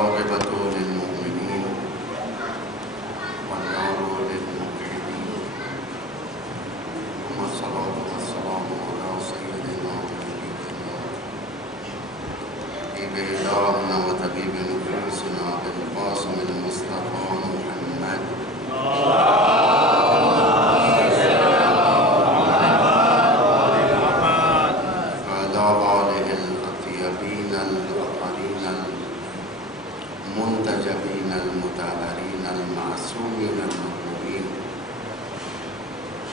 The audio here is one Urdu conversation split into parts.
والعاقبة للمؤمنين والنار للموقنين ثم الصلاة والسلام على سيدنا ونبينا حبيب إلهنا وطبيب نفوسنا بالقاسم المصطفى محمد المنتجبين المطهرين المعصومين المقبولين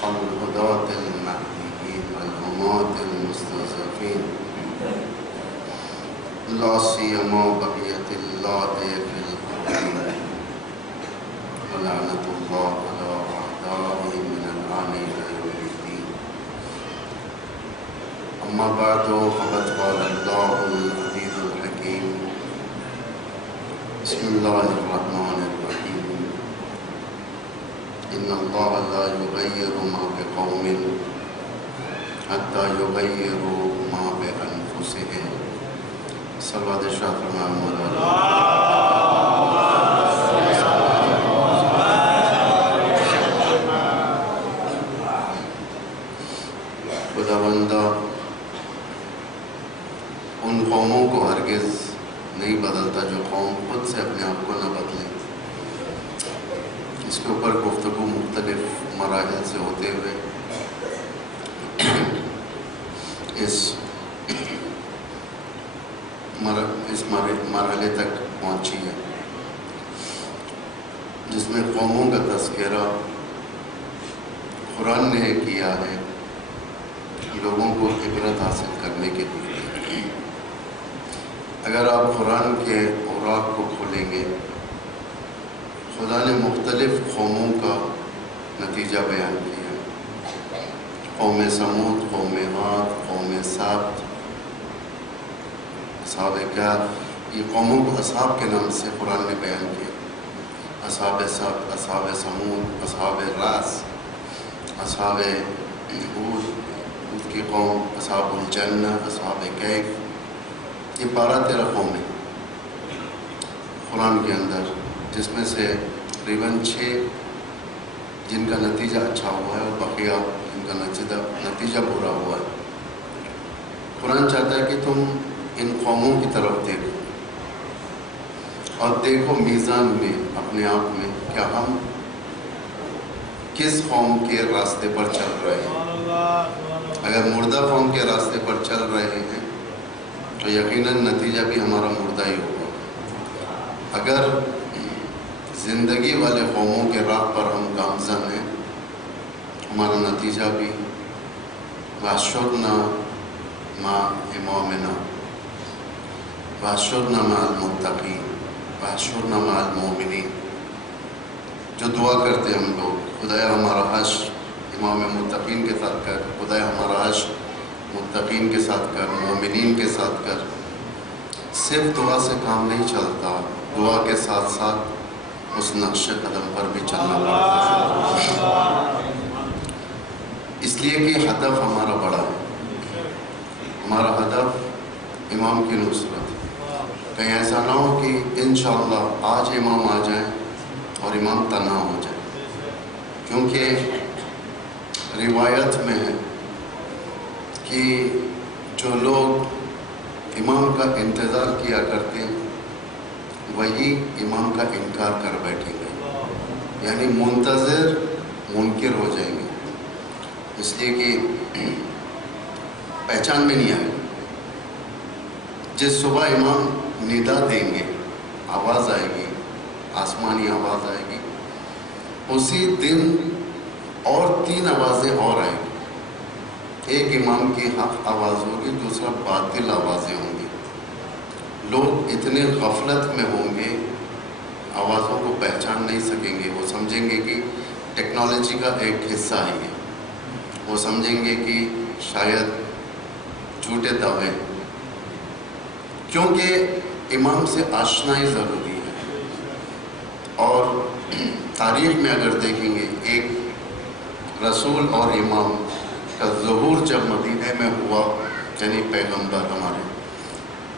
الهداة المهديين الهماة المستضعفين لا سيما بقية الله في الأرض ولعنة الله على أعدائهم من الآن إلى يوم الدين. أما بعد فقد قال الله العزيز الحكيم بسم الله الرحمن الرحيم إن الله لا يغير ما بقوم حتى يغيروا ما بأنفسهم. صلوات الشاہ خداوندہ ان قوموں کو ہرگز نہیں بدلتا جو قوم خود سے اپنے آپ کو نہ بدلے. اس کے اوپر گفتگو مختلف مراحل سے ہوتے ہوئے اس مرحلے تک پہنچی ہے جس میں قوموں کا تذکرہ قرآن نے کیا ہے لوگوں کو عبرت حاصل کرنے کے لیے. اگر آپ قرآن کے اوراق کو کھولیں گے خدا نے مختلف قوموں کا نتیجہ بیان کیا. قوم سمود، قوم عاد، قوم ثابت، اصحاب کہف، یہ قوموں کو اصحاب کے نام سے قرآن نے بیان کیا. اصحاب ثابت، اصحاب سمود، اصحاب راس، اصحاب ہود کی قوم، اصحاب الجنہ، اصحاب کہف، یہ 12-13 قومیں قرآن کے اندر، جس میں سے تقریباً 6 جن کا نتیجہ اچھا ہوا ہے اور بقیہ جن کا نتیجہ برا ہوا ہے. قرآن چاہتا ہے کہ تم ان قوموں کی طرف دیکھو اور دیکھو میزان میں اپنے آپ میں کیا ہم کس قوم کے راستے پر چل رہے ہیں. اگر مردہ قوم کے راستے پر چل رہے ہیں تو یقیناً نتیجہ بھی ہمارا مردہ ہی ہوگا. اگر زندگی والے قوموں کے راہ پر ہم گامزن ہیں ہمارا نتیجہ بھی وَحْشُرْنَا مَعَ إِمَامِنَا وَحْشُرْنَا مَعَ الْمُتَّقِينَ وَحْشُرْنَا مَعَ الْمُؤْمِنِينَ. جو دعا کرتے ہم لوگ، خدایا ہمارا حشر امام متقین کے ساتھ کر، خدایا ہمارا حشر متقین کے ساتھ کر، مومنین کے ساتھ کر. صرف دعا سے کام نہیں چلتا، دعا کے ساتھ ساتھ اس نقش قدم پر بھی چلنا پڑتا ہے. اس لیے کہ ہدف ہمارا بڑا ہے. ہمارا ہدف امام کی نصرت. کہیں ایسا نہ ہو کہ انشاءاللہ آج امام آ جائیں اور امام تنہا ہو جائے. کیونکہ روایت میں ہے کہ جو لوگ امام کا انتظار کیا کرتے ہیں وہی امام کا انکار کر بیٹھیں گے، یعنی منتظر منکر ہو جائیں گے. اس لیے کہ پہچان میں نہیں آئے. جس صبح امام ندا دیں گے، آواز آئے گی، آسمانی آواز آئے گی، اسی دن اور 3 آوازیں اور آئیں گی. ایک امام کی حق آواز ہوگی، دوسرا باطل آوازیں ہوں گی. لوگ اتنے غفلت میں ہوں گے آوازوں کو پہچان نہیں سکیں گے. وہ سمجھیں گے کہ ٹیکنالوجی کا ایک حصہ ہے یہ. وہ سمجھیں گے کہ شاید جھوٹے دعوے، کیونکہ امام سے آشنائی ضروری ہے. اور تاریخ میں اگر دیکھیں گے ایک رسول اور امام کا ظہور جب مدینہ میں ہوا، یعنی پیغمبر ہمارے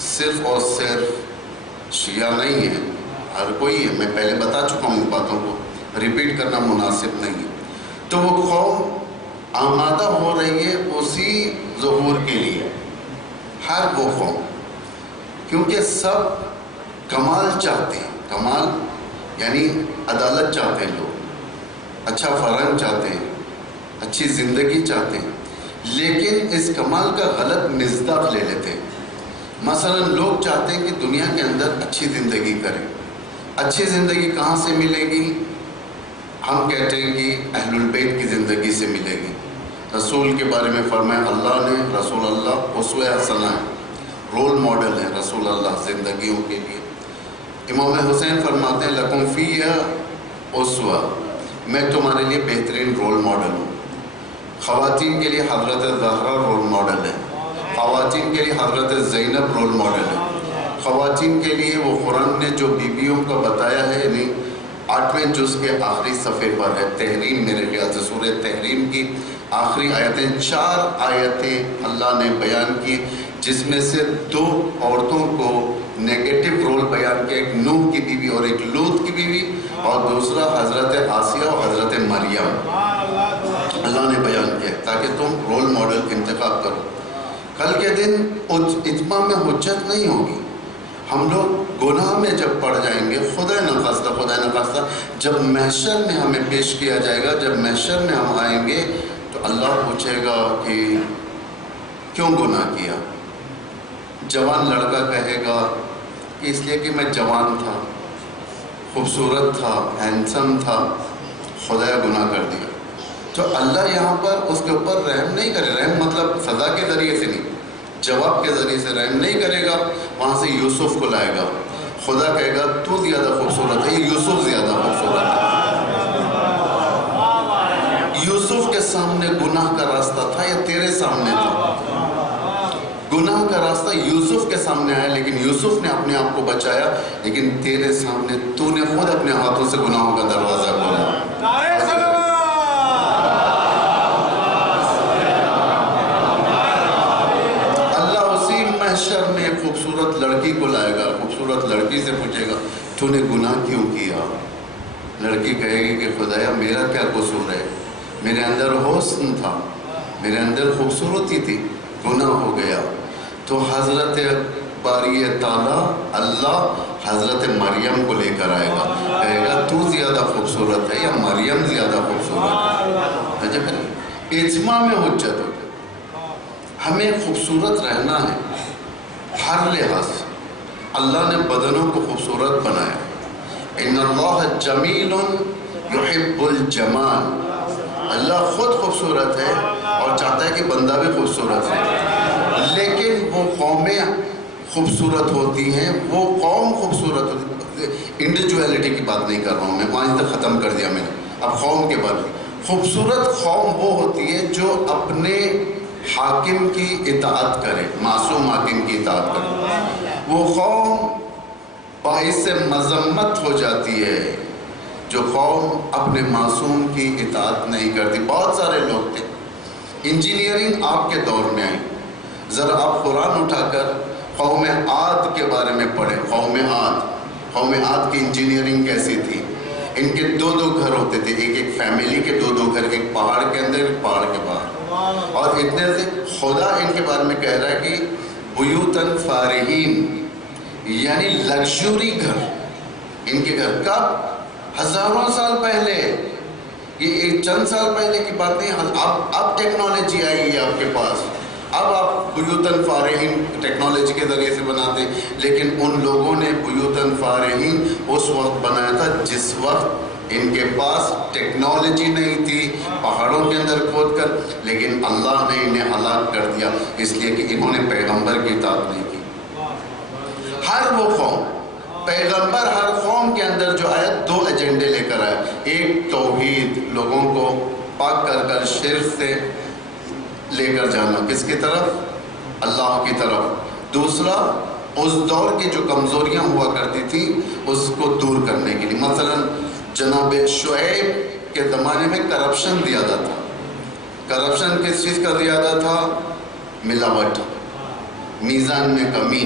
صرف اور صرف شیعہ نہیں ہے، ہر کوئی ہے، میں پہلے بتا چکا ہوں ان باتوں کو، ریپیٹ کرنا مناسب نہیں ہے۔ تو وہ قوم آمادہ ہو رہی ہے اسی ظہور کے لیے، ہر وہ قوم، کیونکہ سب کمال چاہتے ہیں، کمال یعنی عدالت چاہتے ہیں، لوگ اچھا فرہنگ چاہتے ہیں، اچھی زندگی چاہتے ہیں، لیکن اس کمال کا غلط مصداق لے لیتے ہیں۔ مثلا لوگ چاہتے ہیں کہ دنیا کے اندر اچھی زندگی کریں، اچھی زندگی کہاں سے ملے گی؟ ہم کہتے ہیں کہ اہل البیت کی زندگی سے ملے گی۔ رسول کے بارے میں فرمایا اللہ نے، رسول اللہ اسوہ حسنہ ہے، رول ماڈل ہے رسول اللہ زندگیوں کے لیے۔ امام حسین فرماتے ہیں لکم فیہا اسوہ، میں تمہارے لیے بہترین رول ماڈل ہوں۔ خواتین کے لیے حضرت زہرا رول ماڈل ہے، خواتین کے لیے حضرت زینب رول ماڈل ہے، خواتین کے لیے وہ قرآن نے جو بیویوں کا بتایا ہے، یعنی 8ویں جز کے آخری صفحے پر ہے، تحریم، میرے خیال سے سورہ تحریم کی آخری آیتیں، 4 آیتیں اللہ نے بیان کی، جس میں سے 2 عورتوں کو نیگیٹو رول بیان کیا، ایک نوح کی بیوی اور ایک لوط کی بیوی، اور دوسرا حضرت آسیہ اور حضرت مریم اللہ نے بیان کیا تاکہ تم رول ماڈل انتخاب کرو۔ کل کے دن اتمام میں حجت نہیں ہوگی، ہم لوگ گناہ میں جب پڑ جائیں گے، خدا نخواستہ جب محشر میں ہمیں پیش کیا جائے گا، جب محشر میں ہم آئیں گے تو اللہ پوچھے گا کہ کیوں گناہ کیا؟ جوان لڑکا کہے گا کہ اس لیے کہ میں جوان تھا، خوبصورت تھا، ہینڈسم تھا، خدا گناہ کر دیا۔ تو اللہ یہاں پر اس کے اوپر رحم نہیں کرے، رحم مطلب سزا کے ذریعے سے نہیں، جواب کے ذریعے سے رحم نہیں کرے گا، وہاں سے یوسف کو لائے گا، خدا کہے گا تو زیادہ خوبصورت ہے، یوسف زیادہ خوبصورت ہے۔ یوسف کے سامنے گناہ کا راستہ تھا یا تیرے سامنے تھا؟ گناہ کا راستہ یوسف کے سامنے آیا، لیکن یوسف نے اپنے آپ کو بچایا، لیکن تیرے سامنے تو نے خود اپنے ہاتھوں سے گناہوں کا دروازہ کھولا۔ محشر میں خوبصورت لڑکی کو لائے گا، خوبصورت لڑکی سے پوچھے گا تو نے گناہ کیوں کیا؟ لڑکی کہے گی کہ خدایا میرا کیا قصور ہے، میرے اندر حسن تھا، میرے اندر خوبصورتی تھی، گناہ ہو گیا۔ تو حضرت باری تعالیٰ اللہ حضرت مریم کو لے کر آئے گا، کہے گا تو زیادہ خوبصورت ہے یا مریم زیادہ خوبصورت ہے؟ اجماع میں حجت ہو گئی۔ ہمیں خوبصورت رہنا ہے ہر لحاظ سے، اللہ نے بدنوں کو خوبصورت بنایا، ان اللہ جمیل یحب الجمال، اللہ خود خوبصورت ہے اور چاہتا ہے کہ بندہ بھی خوبصورت ہے، لیکن وہ قومیں خوبصورت ہوتی ہیں، وہ قوم خوبصورت ہوتی ہے، انڈیویجویلٹی کی بات نہیں کر رہا ہوں میں، وہاں تک ختم کر دیا میں نے، اب قوم کے بارے میں۔ خوبصورت قوم وہ ہوتی ہے جو اپنے حاکم کی اطاعت کرے، معصوم حاکم کی اطاعت کرے، وہ قوم باعث مذمت ہو جاتی ہے جو قوم اپنے معصوم کی اطاعت نہیں کرتی۔ بہت سارے لوگ تھے، انجینئرنگ آپ کے دور میں آئی، ذرا آپ قرآن اٹھا کر قوم عاد کے بارے میں پڑھیں، قوم عاد کی انجینئرنگ کیسی تھی، ان کے 2 گھر ہوتے تھے، ایک فیملی کے 2 گھر، ایک پہاڑ کے اندر ایک پہاڑ کے باہر، اور اتنے سے خدا ان کے بارے میں کہہ رہا ہے کہ بیوتن فارہین، یعنی لگژوری گھر، ان کے گھر کب؟ ہزاروں سال پہلے، یہ چند سال پہلے کی بات نہیں، اب ٹیکنالوجی آئی ہے آپ کے پاس، اب آپ بیوتن فارہین ٹیکنالوجی کے ذریعے سے بناتے ہیں، لیکن ان لوگوں نے بیوتن فارہین اس وقت بنایا تھا جس وقت ان کے پاس ٹیکنالوجی نہیں تھی، پہاڑوں کے اندر کھود کر، لیکن اللہ نے انہیں ہلاک کر دیا اس لیے کہ انہوں نے پیغمبر کی اطاعت نہیں کی۔ ہر وہ قوم، پیغمبر ہر قوم کے اندر جو آیا 2 ایجنڈے لے کر آیا، ایک توحید، لوگوں کو پاک کر کر شرک سے لے کر جانا، کس کی طرف؟ اللہ کی طرف، دوسرا اس دور کی جو کمزوریاں ہوا کرتی تھی اس کو دور کرنے کے لیے، مثلا جناب شعیب کے زمانے میں کرپشن زیادہ تھا، کرپشن کس چیز کا زیادہ تھا؟ ملاوٹ، میزان میں کمی،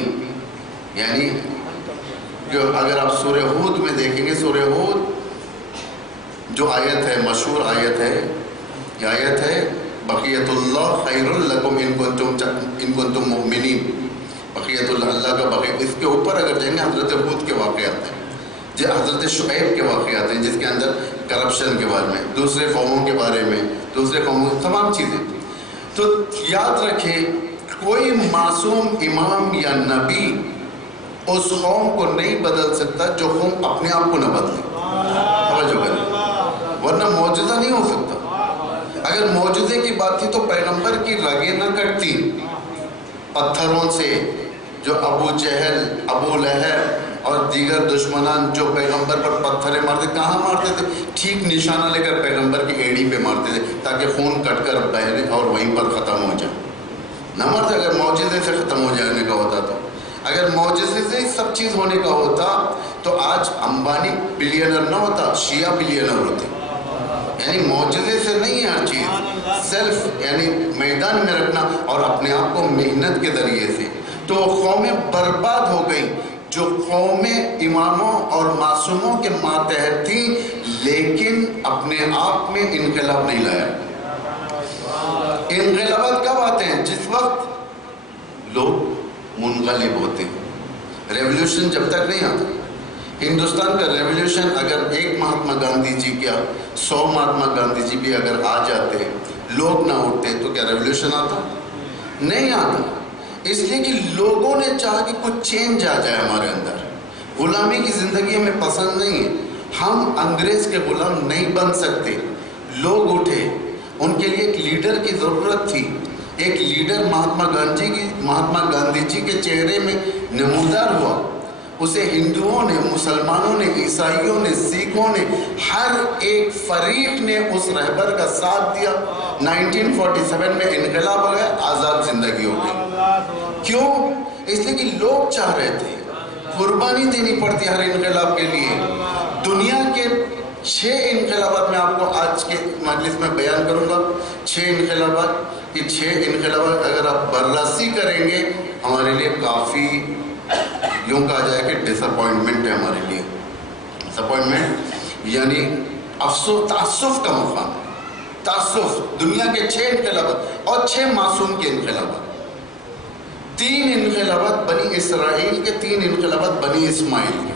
یعنی جو اگر آپ سورہ ہود میں دیکھیں گے، سورہ ہود جو آیت ہے، مشہور آیت ہے، یہ آیت ہے بقیت اللہ خیر لکم ان کنتم مؤمنین. بقیت اللہ کا بقیہ، اس کے اوپر اگر جائیں گے حضرت ہود کے واقعات ہیں، جو حضرت شعیب کے واقعات ہیں جس کے اندر کرپشن کے بارے میں، دوسرے قوموں کے بارے میں، دوسرے قوموں کی تمام چیزیں. تو یاد رکھیں کوئی معصوم امام یا نبی اس قوم کو نہیں بدل سکتا جو قوم اپنے آپ کو نہ بدلے. توجہ کریں، ورنہ معجزہ نہیں ہو سکتا. اگر معجزے کی بات تھی تو پیغمبر کی رگیں نہ کٹتی پتھروں سے. جو ابو جہل، ابو لہب اور دیگر دشمنان جو پیغمبر پر پتھریں مارتے، کہاں مارتے تھے؟ ٹھیک نشانہ لے کر پیغمبر کی ایڑی پہ مارتے تھے تاکہ خون کٹ کر بہے اور وہیں پر ختم ہو جائے. نہ مرتے اگر معجزے سے ختم ہو جانے کا ہوتا تو. اگر معجزے سے سب چیز ہونے کا ہوتا تو آج امبانی بلینر نہ ہوتا، شیعہ بلینر ہوتے. یعنی معجزے سے نہیں ہے ہر چیز، سیلف یعنی میدان میں رکھنا اور اپنے آپ کو محنت کے ذریعے سے. تو قومیں برباد ہو گئیں جو قومیں اماموں اور معصوموں کے ماتحت تھیں، لیکن اپنے آپ میں انقلاب نہیں لایا. انقلابات کب آتے ہیں؟ جس وقت لوگ منقلب ہوتے ہیں. ریولیوشن جب تک نہیں آتا. ہندوستان کا ریولیوشن اگر ایک مہاتما گاندھی جی کیا 100 مہاتما گاندھی جی بھی اگر آ جاتے، لوگ نہ اٹھتے تو کیا ریولیوشن آتا؟ نہیں آتا. اس لیے کہ لوگوں نے چاہا کہ کچھ چینج آ جائے ہمارے اندر. غلامی کی زندگی ہمیں پسند نہیں ہے، ہم انگریز کے غلام نہیں بن سکتے. لوگ اٹھے، ان کے لیے ایک لیڈر کی ضرورت تھی. ایک لیڈر مہاتما گاندھی جی کے چہرے میں نمودار ہوا. اسے ہندوؤں نے، مسلمانوں نے، عیسائیوں نے، سکھوں نے، ہر ایک فریق نے اس رہبر کا ساتھ دیا. 1947 میں انقلاب ہو گیا، آزاد زندگی ہو گئی. کیوں؟ اس لیے کہ لوگ چاہ رہے تھے. قربانی دینی پڑتی ہر انقلاب کے لیے. دنیا کے 6 انقلابات میں آپ کو آج کے مجلس میں بیان کروں گا. 6 انقلابات. یہ 6 انقلابات اگر آپ بررسی کریں گے ہمارے لیے کافی، یوں کہا جائے کہ ڈس اپوائنٹمنٹ ہے ہمارے لیے. ڈس اپوائنٹمنٹ یعنی افسوس، تعصف کا مقام. تعصف. دنیا کے 6 انقلابات اور 6 معصوم کے انقلابات. 3 انقلابات بنی اسرائیل کے، 3 انقلابات بنی اسماعیل کے.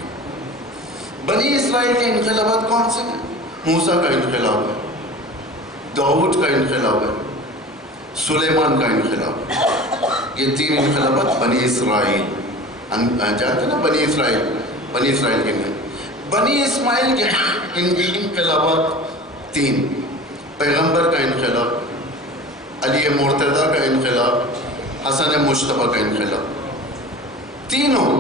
بنی اسرائیل کے انقلابات کون سے ہیں؟ موسیٰ کا انقلاب ہے، داؤد کا انقلاب ہے، سلیمان کا انقلاب ہے. یہ 3 انقلابات بنی اسرائیل. جانتے نا بنی اسرائیل کے ہیں. بنی اسماعیل کے انقلابات 3: پیغمبر کا انقلاب، علی مرتضیٰ کا انقلاب، حسن مشتبہ کا انقلاب. تینوں.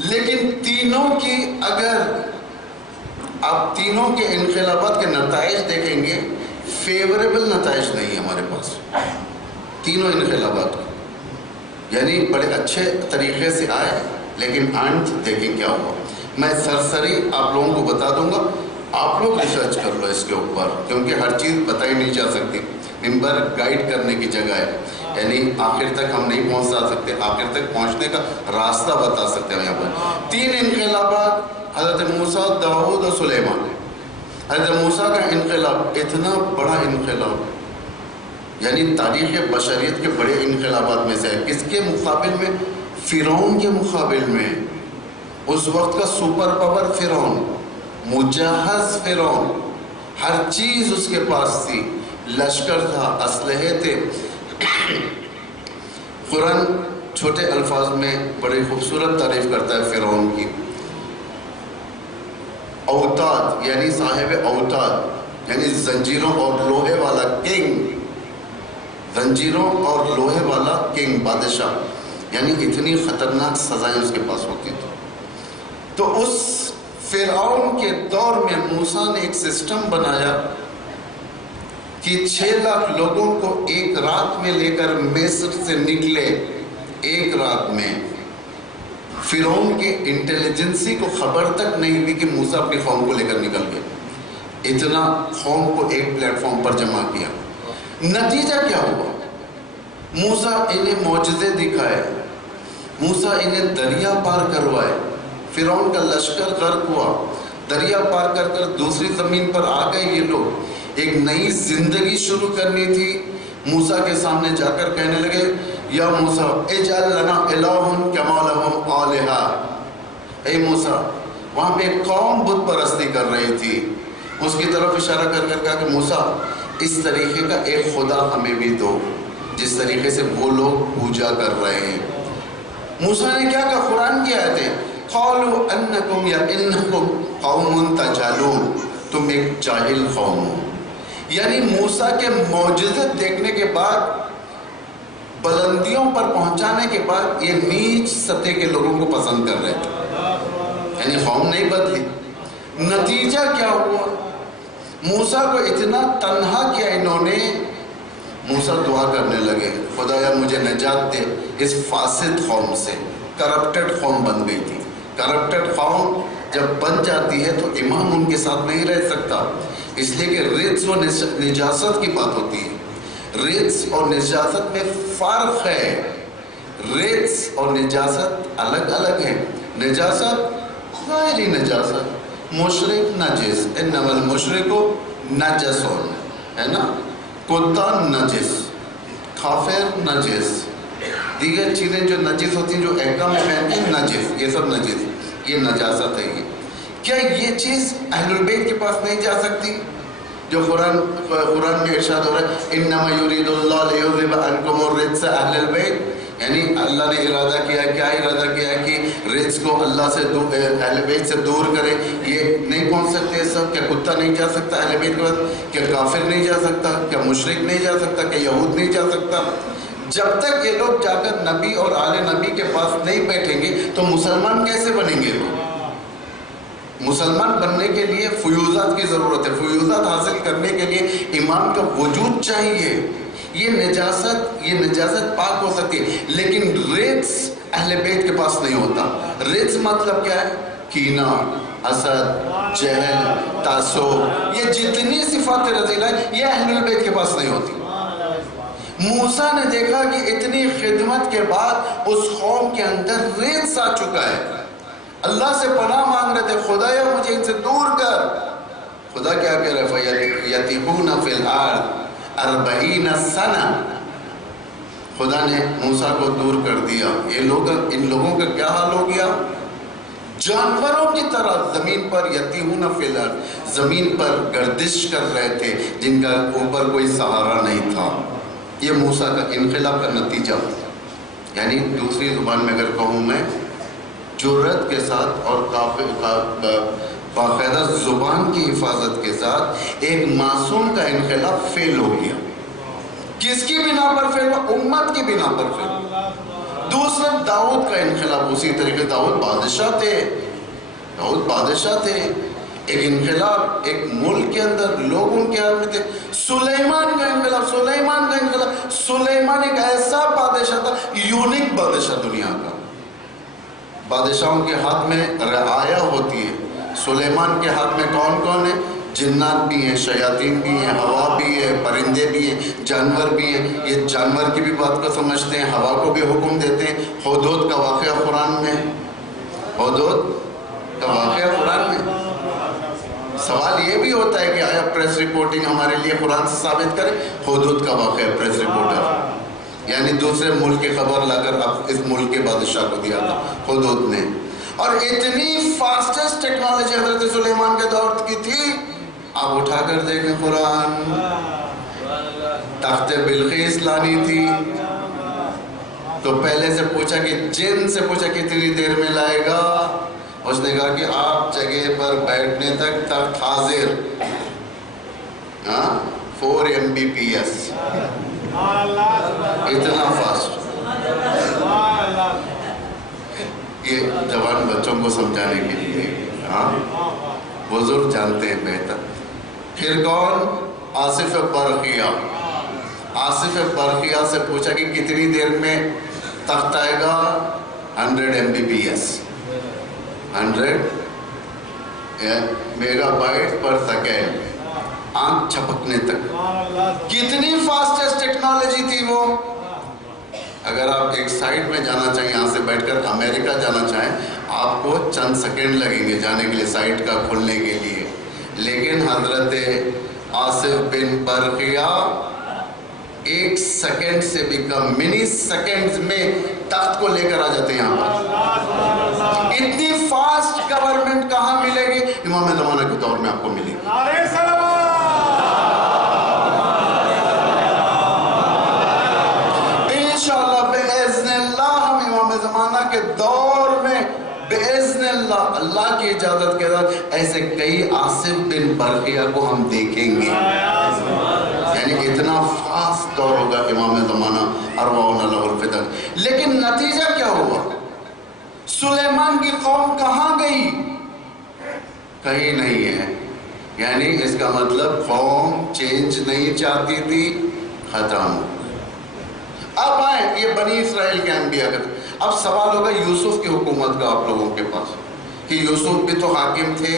لیکن تینوں کی اگر آپ تینوں کے انقلابات کے نتائج دیکھیں گے، فیوریبل نتائج نہیں ہمارے پاس. تینوں انقلابات یعنی بڑے اچھے طریقے سے آئے، لیکن آئند دیکھیں کیا ہوا. میں سرسری آپ لوگوں کو بتا دوں گا، آپ لوگ ریسرچ کر لو اس کے اوپر، کیونکہ ہر چیز بتائی نہیں جا سکتی. ممبر گائیڈ کرنے کی جگہ ہے، یعنی آخر تک ہم نہیں پہنچا سکتے، آخر تک پہنچنے کا راستہ بتا سکتے ہیں. یہاں پر 3 انقلابات، حضرت موسیٰ، داؤد اور سلیمان. حضرت موسیٰ کا انقلاب اتنا بڑا انقلاب، یعنی تاریخ بشریت کے بڑے انقلابات میں سے ہے. کس کے مقابل میں؟ فرعون کے مقابل میں. اس وقت کا سپر پاور فرعون، مجہز فرعون، ہر چیز اس کے پاس تھی. لشکر تھا، اسلحے تھے. قرآن چھوٹے الفاظ میں بڑی خوبصورت تعریف کرتا ہے فرعون کی. اوتاد یعنی صاحب اوتاد، یعنی زنجیروں اور لوہے والا کنگ. زنجیروں اور لوہے والا کنگ، بادشاہ. یعنی اتنی خطرناک سزائیں اس کے پاس ہوتی تھی. تو اس فرعون کے دور میں موسیٰ نے ایک سسٹم بنایا کہ 6 لاکھ لوگوں کو ایک رات میں لے کر مصر سے نکلے. ایک رات میں. فرعون کی انٹیلیجنسی کو خبر تک نہیں ہوئی کہ موسیٰ اپنی قوم کو لے کر نکل گئے. اتنا قوم کو ایک پلیٹ فارم پر جمع کیا. نتیجہ کیا ہوا؟ موسیٰ انہیں معجزے دکھائے. موسیٰ انہیں دریا پار کروائے. فرعون کا لشکر غرق ہوا, دریا پار کر کر دوسری زمین پر آ گئے یہ لوگ. ایک نئی زندگی شروع کرنی تھی. موسیٰ کے سامنے جا کر کہنے لگے یا موسیٰ اجعل لنا الہا کما لہم آلہہ. اے موسیٰ, وہاں پہ ایک قوم بت پرستی کر رہی تھی, اس کی طرف اشارہ کر کر کہا کہ موسیٰ اس طریقے کا ایک خدا ہمیں بھی دو جس طریقے سے وہ لوگ پوجا کر رہے ہیں. موسیٰ نے کیا کہا؟ قرآن کی آیت ہے قالوا انکم یا انکم قوم تجہلون, تم ایک جاہل قوم ہو. یعنی موسیٰ کے معجزے دیکھنے کے بعد, بلندیوں پر پہنچانے کے بعد یہ نیچ سطح کے لوگوں کو پسند کر رہے تھے. یعنی قوم نہیں بدلی. نتیجہ کیا ہوا؟ موسیٰ کو اتنا تنہا کیا انہوں نے. موسیٰ دعا کرنے لگے خدایا مجھے نجات دے اس فاسد قوم سے. کرپٹڈ قوم بن گئی تھی. کرپٹڈ قوم جب بن جاتی ہے تو امام ان کے ساتھ نہیں رہ سکتا, اس لیے کہ رجس و نجاست کی بات ہوتی ہے. رجس اور نجاست میں فرق ہے. رجس اور نجاست الگ الگ ہے. نجاست ظاہری نجاست, مشرک نجس, انما المشرک نجس ہے نا, کتا نجس, کافر نجس, دیگر چیزیں جو نجس ہوتی ہیں جو احکام میں پہنتے ہیں نجس, یہ سب نجس, یہ نجاست ہے. یہ کیا یہ چیز اہل البیت کے پاس نہیں جا سکتی؟ جو قرآن میں ارشاد ہو رہا ہے انما یرید اللہ لیذھب عنکم الرجس اہل البیت, یعنی اللہ نے ارادہ کیا, کیا ارادہ کیا کہ رجس کو اللہ سے اہل بیت سے دور کرے. یہ نہیں پہنچ سکتے سب. کیا کتا نہیں جا سکتا اہل بیت کے پاس؟ کیا کافر نہیں جا سکتا؟ کیا مشرک نہیں جا سکتا؟ کیا یہود نہیں جا سکتا؟ جب تک یہ لوگ جا کر نبی اور آل نبی کے پاس نہیں بیٹھیں گے تو مسلمان کیسے بنیں گے؟ مسلمان بننے کے لیے فیوزات کی ضرورت ہے. فیوزات حاصل کرنے کے لیے ایمان کا وجود چاہیے. یہ نجاست پاک ہو سکتی ہے, لیکن رجس اہل بیت کے پاس نہیں ہوتا. رجس مطلب کیا ہے؟ کینہ, حسد, جہل, تعصب, یہ جتنی صفات رذیلہ ہے یہ اہل بیت کے پاس نہیں ہوتی. موسیٰ نے دیکھا کہ اتنی خدمت کے بعد اس قوم کے اندر رجس آ چکا ہے. اللہ سے پناہ مانگ رہے تھے خدایا مجھے ان سے دور کر. خدا کیا کہہ رہے فَيَتِيهُونَ فِي الْأَرْضِ 40 سنہ. خدا نے موسیٰ کو دور کر دیا. ان لوگوں کا کیا حال ہو گیا؟ جانوروں کی طرح زمین پر یتیہون فی الارض, زمین پر گردش کر رہے تھے جن کا اوپر کوئی سہارا نہیں تھا. یہ موسیٰ کا انقلاب کا نتیجہ. یعنی دوسری زبان میں اگر کہوں میں, جرأت کے ساتھ اور باقاعدہ زبان کی حفاظت کے ساتھ ایک معصوم کا انقلاب فیل ہو گیا. کس کی بنا پر فیل ہوا؟ امت کی بنا پر فیل ہوا. دوسرا داؤد کا انقلاب اسی طریقے. داؤد بادشاہ تھے. ایک انقلاب ایک ملک کے اندر لوگ ان کے ہاتھ میں تھے. سلیمان کا انقلاب. سلیمان ایک ایسا بادشاہ تھا, یونیک بادشاہ دنیا کا. بادشاہوں کے ہاتھ میں رعایا ہوتی ہے. سلیمان کے ہاتھ میں کون کون ہے؟ جنات بھی ہیں, شیاطین بھی ہیں, ہوا بھی ہے, پرندے بھی ہیں, جانور بھی ہیں. یہ جانور کی بھی بات کو سمجھتے ہیں, ہوا کو بھی حکم دیتے ہیں. ہدہد کا واقعہ قرآن میں سوال یہ بھی ہوتا ہے کہ آیا پریس رپورٹنگ ہمارے لیے قرآن سے ثابت کرے؟ ہدہد کا واقعہ پریس رپورٹر, یعنی دوسرے ملک کی خبر لا کر اب اس ملک کے بادشاہ کو دیا تھا ہدہد نے. اور اتنی فاسٹسٹ ٹیکنالوجی حضرت سلیمان کے دور کی تھی. آپ اٹھا کر دیکھیں قرآن, تخت بلقیس لانی تھی تو پہلے سے پوچھا کہ جن سے پوچھا کتنی دیر میں لائے گا. اس نے کہا کہ آپ جگہ پر بیٹھنے تک تخت حاضر. 4 Mbps, اتنا فاسٹ. یہ جوان بچوں کو سمجھانے کے لیے, بزرگ جانتے ہیں بہتر. پھر کون؟ آصف برقیہ سے پوچھا کہ کتنی دیر میں تخت آئے گا. 100 Mbps, 100 mega byte per second, آنکھ چھپکنے تک. کتنی فاسٹسٹ ٹیکنالوجی تھی وہ. اگر آپ ایک سائٹ میں جانا چاہیں، یہاں سے بیٹھ کر امریکہ جانا چاہیں، آپ کو چند سیکنڈ لگیں گے جانے کے لیے، سائٹ کا کھلنے کے لیے. لیکن حضرت آصف بن برقیہ 1 سیکنڈ سے بھی کم، منی سیکنڈز میں تخت کو لے کر آ جاتے ہیں یہاں پر. اتنی فاسٹ گورنمنٹ کہاں ملے گی؟ امام زمانہ کے دور میں آپ کو ملے گی. انشاءاللہ بِإِذْنِ اللہ ہم امام زمانہ کے دور میں بِإِذْنِ اللہ، اللہ کی اجازت کے ساتھ ایسے کئی آصف بن برقیہ کو ہم دیکھیں گے. یعنی اتنا فاسٹ دور ہوگا امام زمانہ ارواحنا لہ الفداء. لیکن نتیجہ کیا ہوا؟ سلیمان کی قوم کہاں گئی؟ کہیں نہیں ہے. یعنی اس کا مطلب قوم چینج نہیں چاہتی تھی، ختم. اب آئیں یہ بنی اسرائیل کے انبیاء کا. اب سوال ہوگا یوسف کی حکومت کا آپ لوگوں کے پاس، کہ یوسف بھی تو حاکم تھے.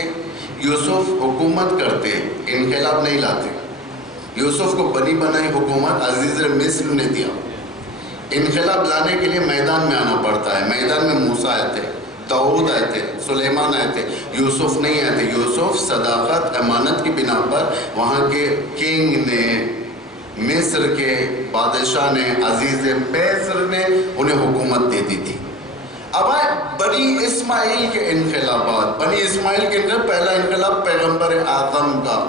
یوسف حکومت کرتے، انقلاب نہیں لاتے. یوسف کو بنی بنائی حکومت عزیز مصر نے دیا. انقلاب لانے کے لیے میدان میں آنا پڑتا ہے. میدان میں موسیٰ آئے تھے، داؤد آئے تھے، سلیمان آئے تھے، یوسف نہیں آئے تھے. یوسف صداقت امانت کی بنا پر وہاں کے کنگ نے، مصر کے بادشاہ نے، عزیز مصر نے انہیں حکومت دے دی تھی. اب آئے بنی اسماعیل کے انقلابات. بنی اسماعیل کے انقلاب، پہلا انقلاب پیغمبر اعظم کا.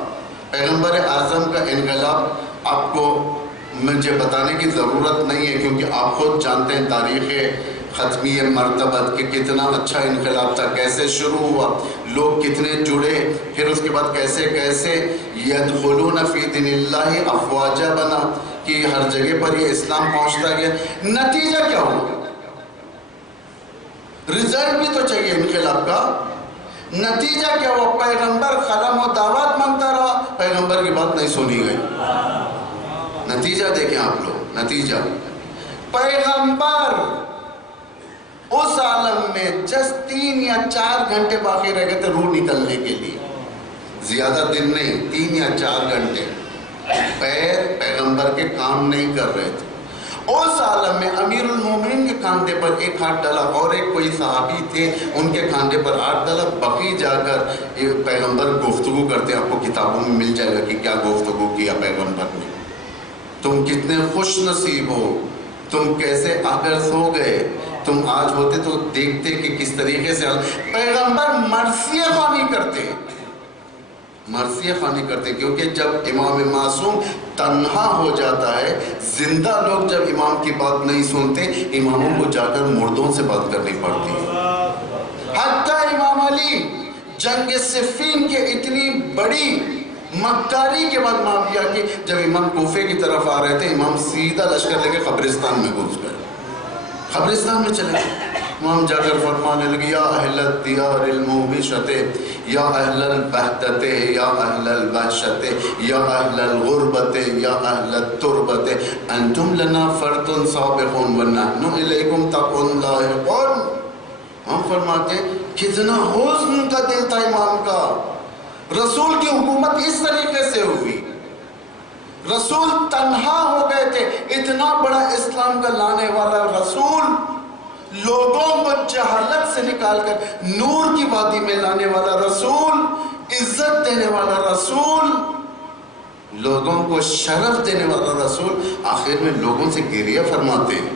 پیغمبر اعظم کا انقلاب آپ کو مجھے بتانے کی ضرورت نہیں ہے، کیونکہ آپ خود جانتے ہیں تاریخ ختمیہ مرتبت کہ کتنا اچھا انقلاب تھا، کیسے شروع ہوا، لوگ کتنے جڑے، پھر اس کے بعد کیسے کیسے یدخلون فی دین اللہ افواجا بنا کہ ہر جگہ پر یہ اسلام پہنچتا گیا. نتیجہ کیا ہوا؟ رزلٹ بھی تو چاہیے انقلاب کا. نتیجہ کیا ہوا؟ پیغمبر قلم و دعوت مانگتا رہا، پیغمبر کی بات نہیں سنی گئی. نتیجہ دیکھیں آپ لوگ، نتیجہ پیغمبر اس عالم میں جس 3 یا 4 گھنٹے باقی رہ گئے تھے روح نکلنے کے لیے. زیادہ دن نہیں، 3 یا 4 گھنٹے. پیر پیغمبر کے کام نہیں کر رہے تھے. اس عالم میں امیر المومنین کے کاندھے پر ایک ہاتھ ڈالا، اور ایک کوئی صحابی تھے ان کے کاندھے پر ہاتھ ڈالا. بقی جا کر پیغمبر گفتگو کرتے، آپ کو کتابوں میں مل جائے گا کہ کیا گفتگو کیا پیغمبر نے. تم کتنے خوش نصیب ہو، تم کیسے آگرز ہو گئے، تم آج ہوتے تو دیکھتے کہ کس طریقے سے. پیغمبر مرثیہ خوانی کرتے، مرثیہ خوانی کرتے، کیونکہ جب امام معصوم تنہا ہو جاتا ہے، زندہ لوگ جب امام کی بات نہیں سنتے، اماموں کو جا کر مردوں سے بات کرنی پڑتی. حتیٰ امام علی جنگ صفین کے اتنی بڑی مکاری کے بعد معاویہ کی جب امام کوفے کی طرف آ رہے تھے، امام سیدھا لشکر لے کے قبرستان میں گھس گئے، قبرستان میں چلے گئے. امام جا کر فرمانے لگے یا اہل الدیار الموبشت، یا اہل البہتت، یا اہل الوحشت، یا اہل الغربت، یا اہل التربت، انتم لنا فرط سابقون ونحن الیکم تقون لاحقون. ہم فرماتے کتنا حزن کا دل تھا امام کا. رسول کی حکومت اس طریقے سے ہوئی، رسول تنہا ہو گئے تھے. اتنا بڑا اسلام کا لانے والا رسول، لوگوں کو جہالت سے نکال کر نور کی وادی میں لانے والا رسول، عزت دینے والا رسول، لوگوں کو شرف دینے والا رسول، آخر میں لوگوں سے گریہ فرماتے ہیں،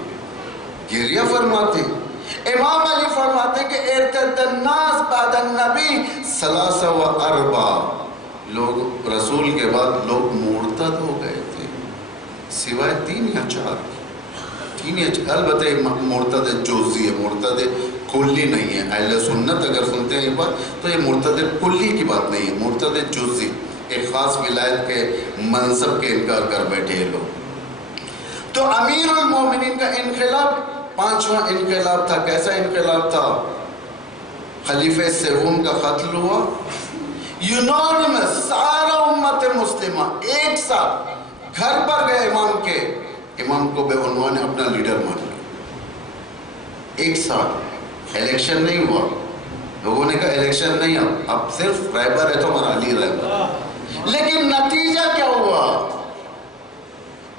گریہ فرماتے ہیں. امام علی فرماتے کہ ارتد الناس بعد النبی 43 لوگ، رسول کے بعد لوگ مرتد ہو گئے تھے، سوائے 3 یا 4. البتہ مرتد جزئی ہے، مرتد کلی نہیں ہے. اہل سنت اگر سنتے ہیں یہ بات تو یہ مرتد کلی کی بات نہیں ہے، مرتد جزئی، ایک خاص ولایت کے منصب کے انکار کر بیٹھے ہیں لوگ. تو امیر المومنین کا انقلاب 5واں انقلاب تھا. کیسا انقلاب تھا؟ خلیفہ سوم کا قتل ہوا، یونانیمس سارا امت مسلمہ ایک ساتھ گھر پر گئے امام کے، امام کو بے عنوان اپنا لیڈر مان لیا. ایک ساتھ الیکشن نہیں ہوا، لوگوں نے کہا الیکشن نہیں، اب صرف رہبر ہے تو ہمارا علی رہبر. لیکن نتیجہ کیا ہوا؟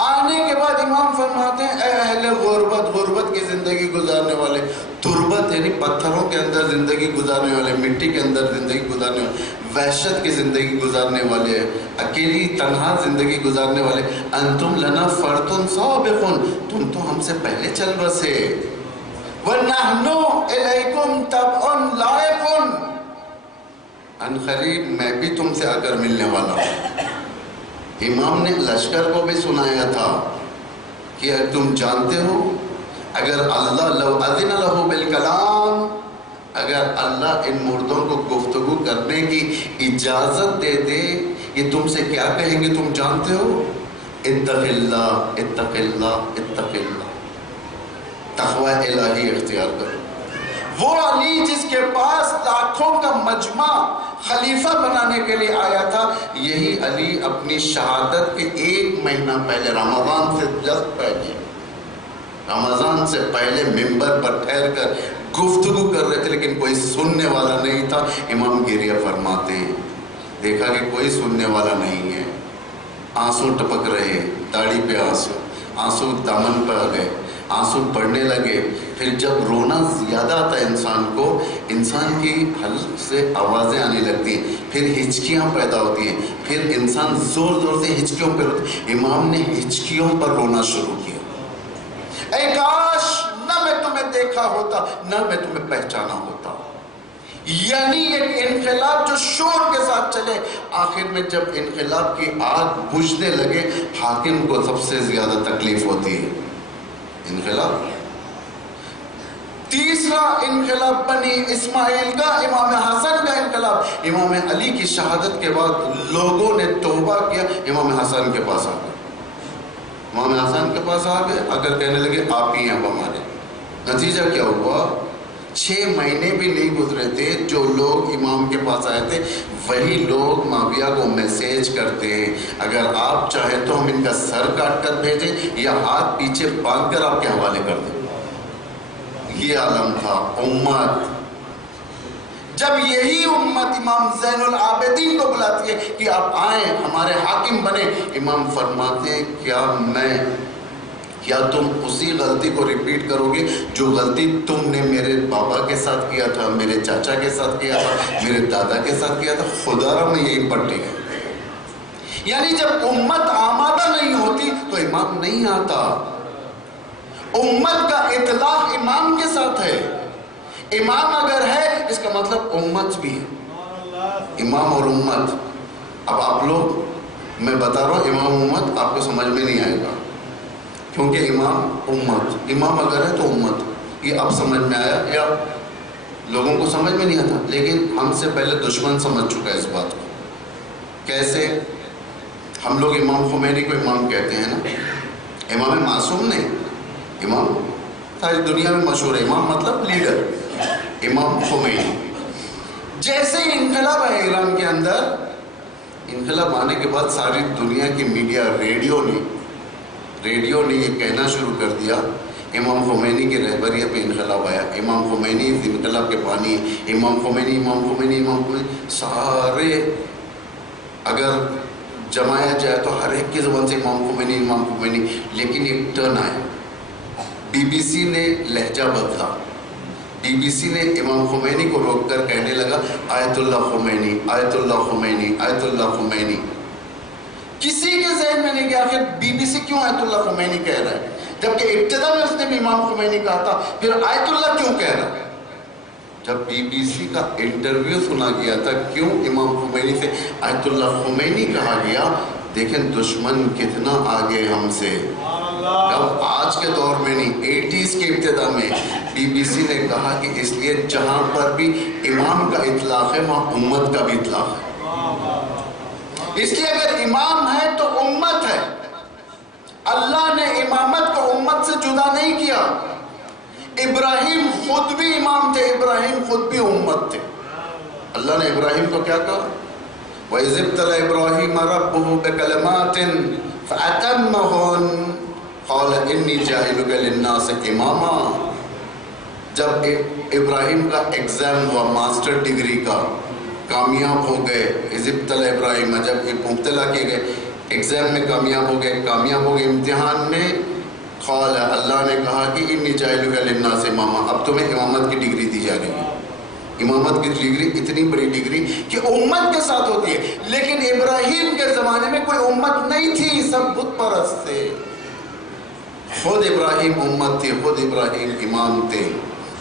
آنے کے بعد امام فرماتے ہیں اے اہل غربت، غربت کی زندگی گزارنے والے، تربت یعنی پتھروں کے اندر زندگی گزارنے والے، مٹی کے اندر زندگی گزارنے والے، وحشت کی زندگی گزارنے والے، اکیلی تنہا زندگی گزارنے والے، انتم لنا فرتن سابقن، تم تو ہم سے پہلے چل بسے، وَنَحْنُ إِلَيْكُمْ تَبْعٌ لَائِقٌ، ان قریب میں بھی تم سے آ کر ملنے والا ہوں۔ امام نے لشکر کو بھی سنایا تھا کہ تم جانتے ہو اگر اللہ لو اذن لہ بالکلام، اگر اللہ ان مردوں کو گفتگو کرنے کی اجازت دے دے، یہ تم سے کیا کہیں گے تم جانتے ہو؟ اتق اللہ اتق اللہ اتق اللہ، تقوی الہی اختیار کرو۔ وہ علی جس کے پاس لاکھوں کا مجمع خلیفہ بنانے کے لیے آیا تھا، یہی علی اپنی شہادت کے 1 مہینہ پہلے، رمضان سے جلد پہلے، رمضان سے پہلے ممبر پر ٹھہر کر گفتگو کر رہے تھے، لیکن کوئی سننے والا نہیں تھا۔ امام گریہ فرماتے ہیں دیکھا کہ کوئی سننے والا نہیں ہے، آنسو ٹپک رہے، داڑھی پہ آنسو، آنسو دامن پہ آ گئے، آنسو پڑنے لگے۔ پھر جب رونا زیادہ آتا ہے انسان کو، انسان کی حلق سے آوازیں آنے لگتی ہیں، پھر ہچکیاں پیدا ہوتی ہیں، پھر انسان زور زور سے ہچکیوں پہ روتا ہے۔ امام نے ہچکیوں پر رونا شروع کیا، اے کاش نہ میں تمہیں دیکھا ہوتا، نہ میں تمہیں پہچانا ہوتا۔ یعنی ایک انقلاب جو شور کے ساتھ چلے، آخر میں جب انقلاب کی آگ بجھنے لگے، حاکم کو سب سے زیادہ تکلیف ہوتی ہے انقلاب۔ تیسرا انقلاب بنی اسماعیل کا، امام حسن کا انقلاب۔ امام علی کی شہادت کے بعد لوگوں نے توبہ کیا، امام حسن کے پاس آ گئے، امام حسن کے پاس آ گئے، آ کر کہنے لگے آپ ہی ہیں اب ہمارے۔ نتیجہ کیا ہوا؟ 6 مہینے بھی نہیں گزرے تھے، جو لوگ امام کے پاس آئے تھے وہی لوگ معاویہ کو میسیج کرتے ہیں اگر آپ چاہیں تو ہم ان کا سر کاٹ کر بھیجیں یا ہاتھ پیچھے باندھ کر آپ کے حوالے کر دیں۔ یہ عالم تھا امت۔ جب یہی امت امام زین العابدین کو بلاتی ہے کہ آپ آئیں ہمارے حاکم بنے، امام فرماتے ہیں کیا تم اسی غلطی کو ریپیٹ کرو گے جو غلطی تم نے میرے بابا کے ساتھ کیا تھا، میرے چاچا کے ساتھ کیا تھا، میرے دادا کے ساتھ کیا تھا؟ خدا را میں یہی پڑھتی ہے۔ یعنی جب امت آمادہ نہیں ہوتی تو امام نہیں آتا۔ امت کا اطلاق امام کے ساتھ ہے، امام اگر ہے اس کا مطلب امت بھی ہے، امام اور امت۔ اب آپ لوگ، میں بتا رہا ہوں امام امت آپ کو سمجھ میں نہیں آئے گا، کیونکہ امام امت، امام اگر ہے تو امت، یہ اب سمجھ میں آیا یا لوگوں کو سمجھ میں نہیں آتا، لیکن ہم سے پہلے دشمن سمجھ چکا ہے اس بات کو۔ کیسے؟ ہم لوگ امام خمینی کو امام کہتے ہیں نا، امام معصوم نہیں، امام ساری دنیا میں مشہور ہے، امام مطلب لیڈر، امام خمینی۔ جیسے ہی انقلاب ہے ایران کے اندر، انقلاب آنے کے بعد ساری دنیا کی میڈیا، ریڈیو نے یہ کہنا شروع کر دیا امام خمینی کی رہبری پہ انقلاب آیا، امام خمینی انقلاب کے بانی، امام خمینی امام خمینی امام خمینی۔ سارے اگر جمایا جائے تو ہر ایک کی زبان سے امام خمینی امام خمینی، لیکن ایک ٹرن آیا، بی بی سی نے لہجہ بدلا، بی بی سی نے امام خمینی کو روک کر کہنے لگا آیت اللہ خمینی آیت اللہ خمینی آیت اللہ خمینی۔ کسی کے ذہن میں نہیں کہ آخر بی بی سی کیوں آیت اللہ خمینی کہہ رہا ہے، جبکہ ابتدا میں اس نے بھی امام خمینی کہا تھا، پھر آیت اللہ کیوں کہہ رہا ہے؟ جب بی بی سی کا انٹرویو سنا گیا تھا کیوں امام خمینی سے آیت اللہ خمینی کہا گیا، دیکھیں دشمن کتنا آگے ہم سے۔ اب آج کے دور میں نہیں، 80s کے ابتدا میں بی بی سی نے کہا کہ اس لیے جہاں پر بھی امام کا اطلاق ہے وہاں امت کا بھی اطلاق ہے، اس لیے اگر امام ہے تو امت ہے۔ اللہ نے امامت کو امت سے جدا نہیں کیا۔ ابراہیم خود بھی امام تھے، ابراہیم خود بھی امت تھے۔ اللہ نے ابراہیم کو کیا کہا؟ وَإِذِ ابْتَلَىٰ إِبْرَاهِيمَ رَبُّهُ بِكَلِمَاتٍ فَأَتَمَّهُنَّ قَالَ إِنِّي جَاعِلُكَ لِلنَّاسِ إِمَامًا۔ جب ابراہیم کا ایگزام ہوا ماسٹر ڈگری کا، کامیاب ہو گئے، اِذِ ابْتَلَىٰ إِبْرَاهِيمَ، جب مبتلا کیے گئے، ایگزام میں کامیاب ہو گئے امتحان میں، قال اللہ نے کہا کہ انی جاعلک للناس اماما، اب تمہیں امامت کی ڈگری دی جا رہی ہے۔ امامت کی ڈگری اتنی بڑی ڈگری کہ امت کے ساتھ ہوتی ہے، لیکن ابراہیم کے زمانے میں کوئی امت نہیں تھی، سب بت پرست تھے۔ خود ابراہیم امت تھے، خود ابراہیم امام تھے،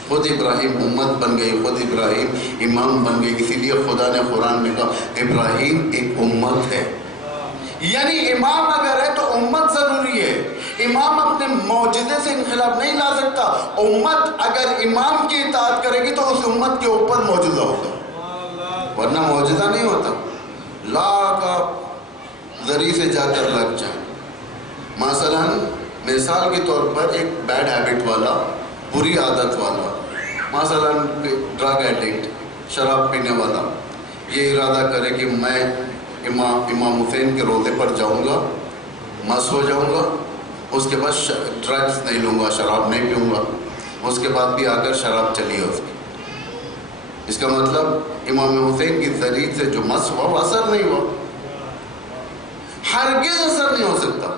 خود ابراہیم امت بن گئے، خود ابراہیم امام بن گئے۔ اسی لیے خدا نے قرآن میں کہا ابراہیم ایک امت ہے، یعنی امام اگر ہے تو امت ضروری ہے۔ امام اپنے معجزے سے انقلاب نہیں لا سکتا، امت اگر امام کی اطاعت کرے گی تو اس امت کے اوپر معجزہ ہوگا، ورنہ معجزہ نہیں ہوتا۔ لا کا ذریعے سے جا کر لگ جائیں۔ مثلا مثال کے طور پر ایک بیڈ ہیبٹ والا، بری عادت والا، مثلا ڈرگ ایڈکٹ، شراب پینے والا، یہ ارادہ کرے کہ میں امام حسین کے روضے پر جاؤں گا، مست ہو جاؤں گا، اس کے بعد ڈرگز نہیں لوں گا، شراب نہیں پیوں گا، اس کے بعد بھی آ کر شراب چلی ہے اس کی۔ اس کا مطلب امام حسین کی ذریعہ سے جو مس ہوا وہ اثر نہیں ہوا، ہرگز اثر نہیں ہو سکتا۔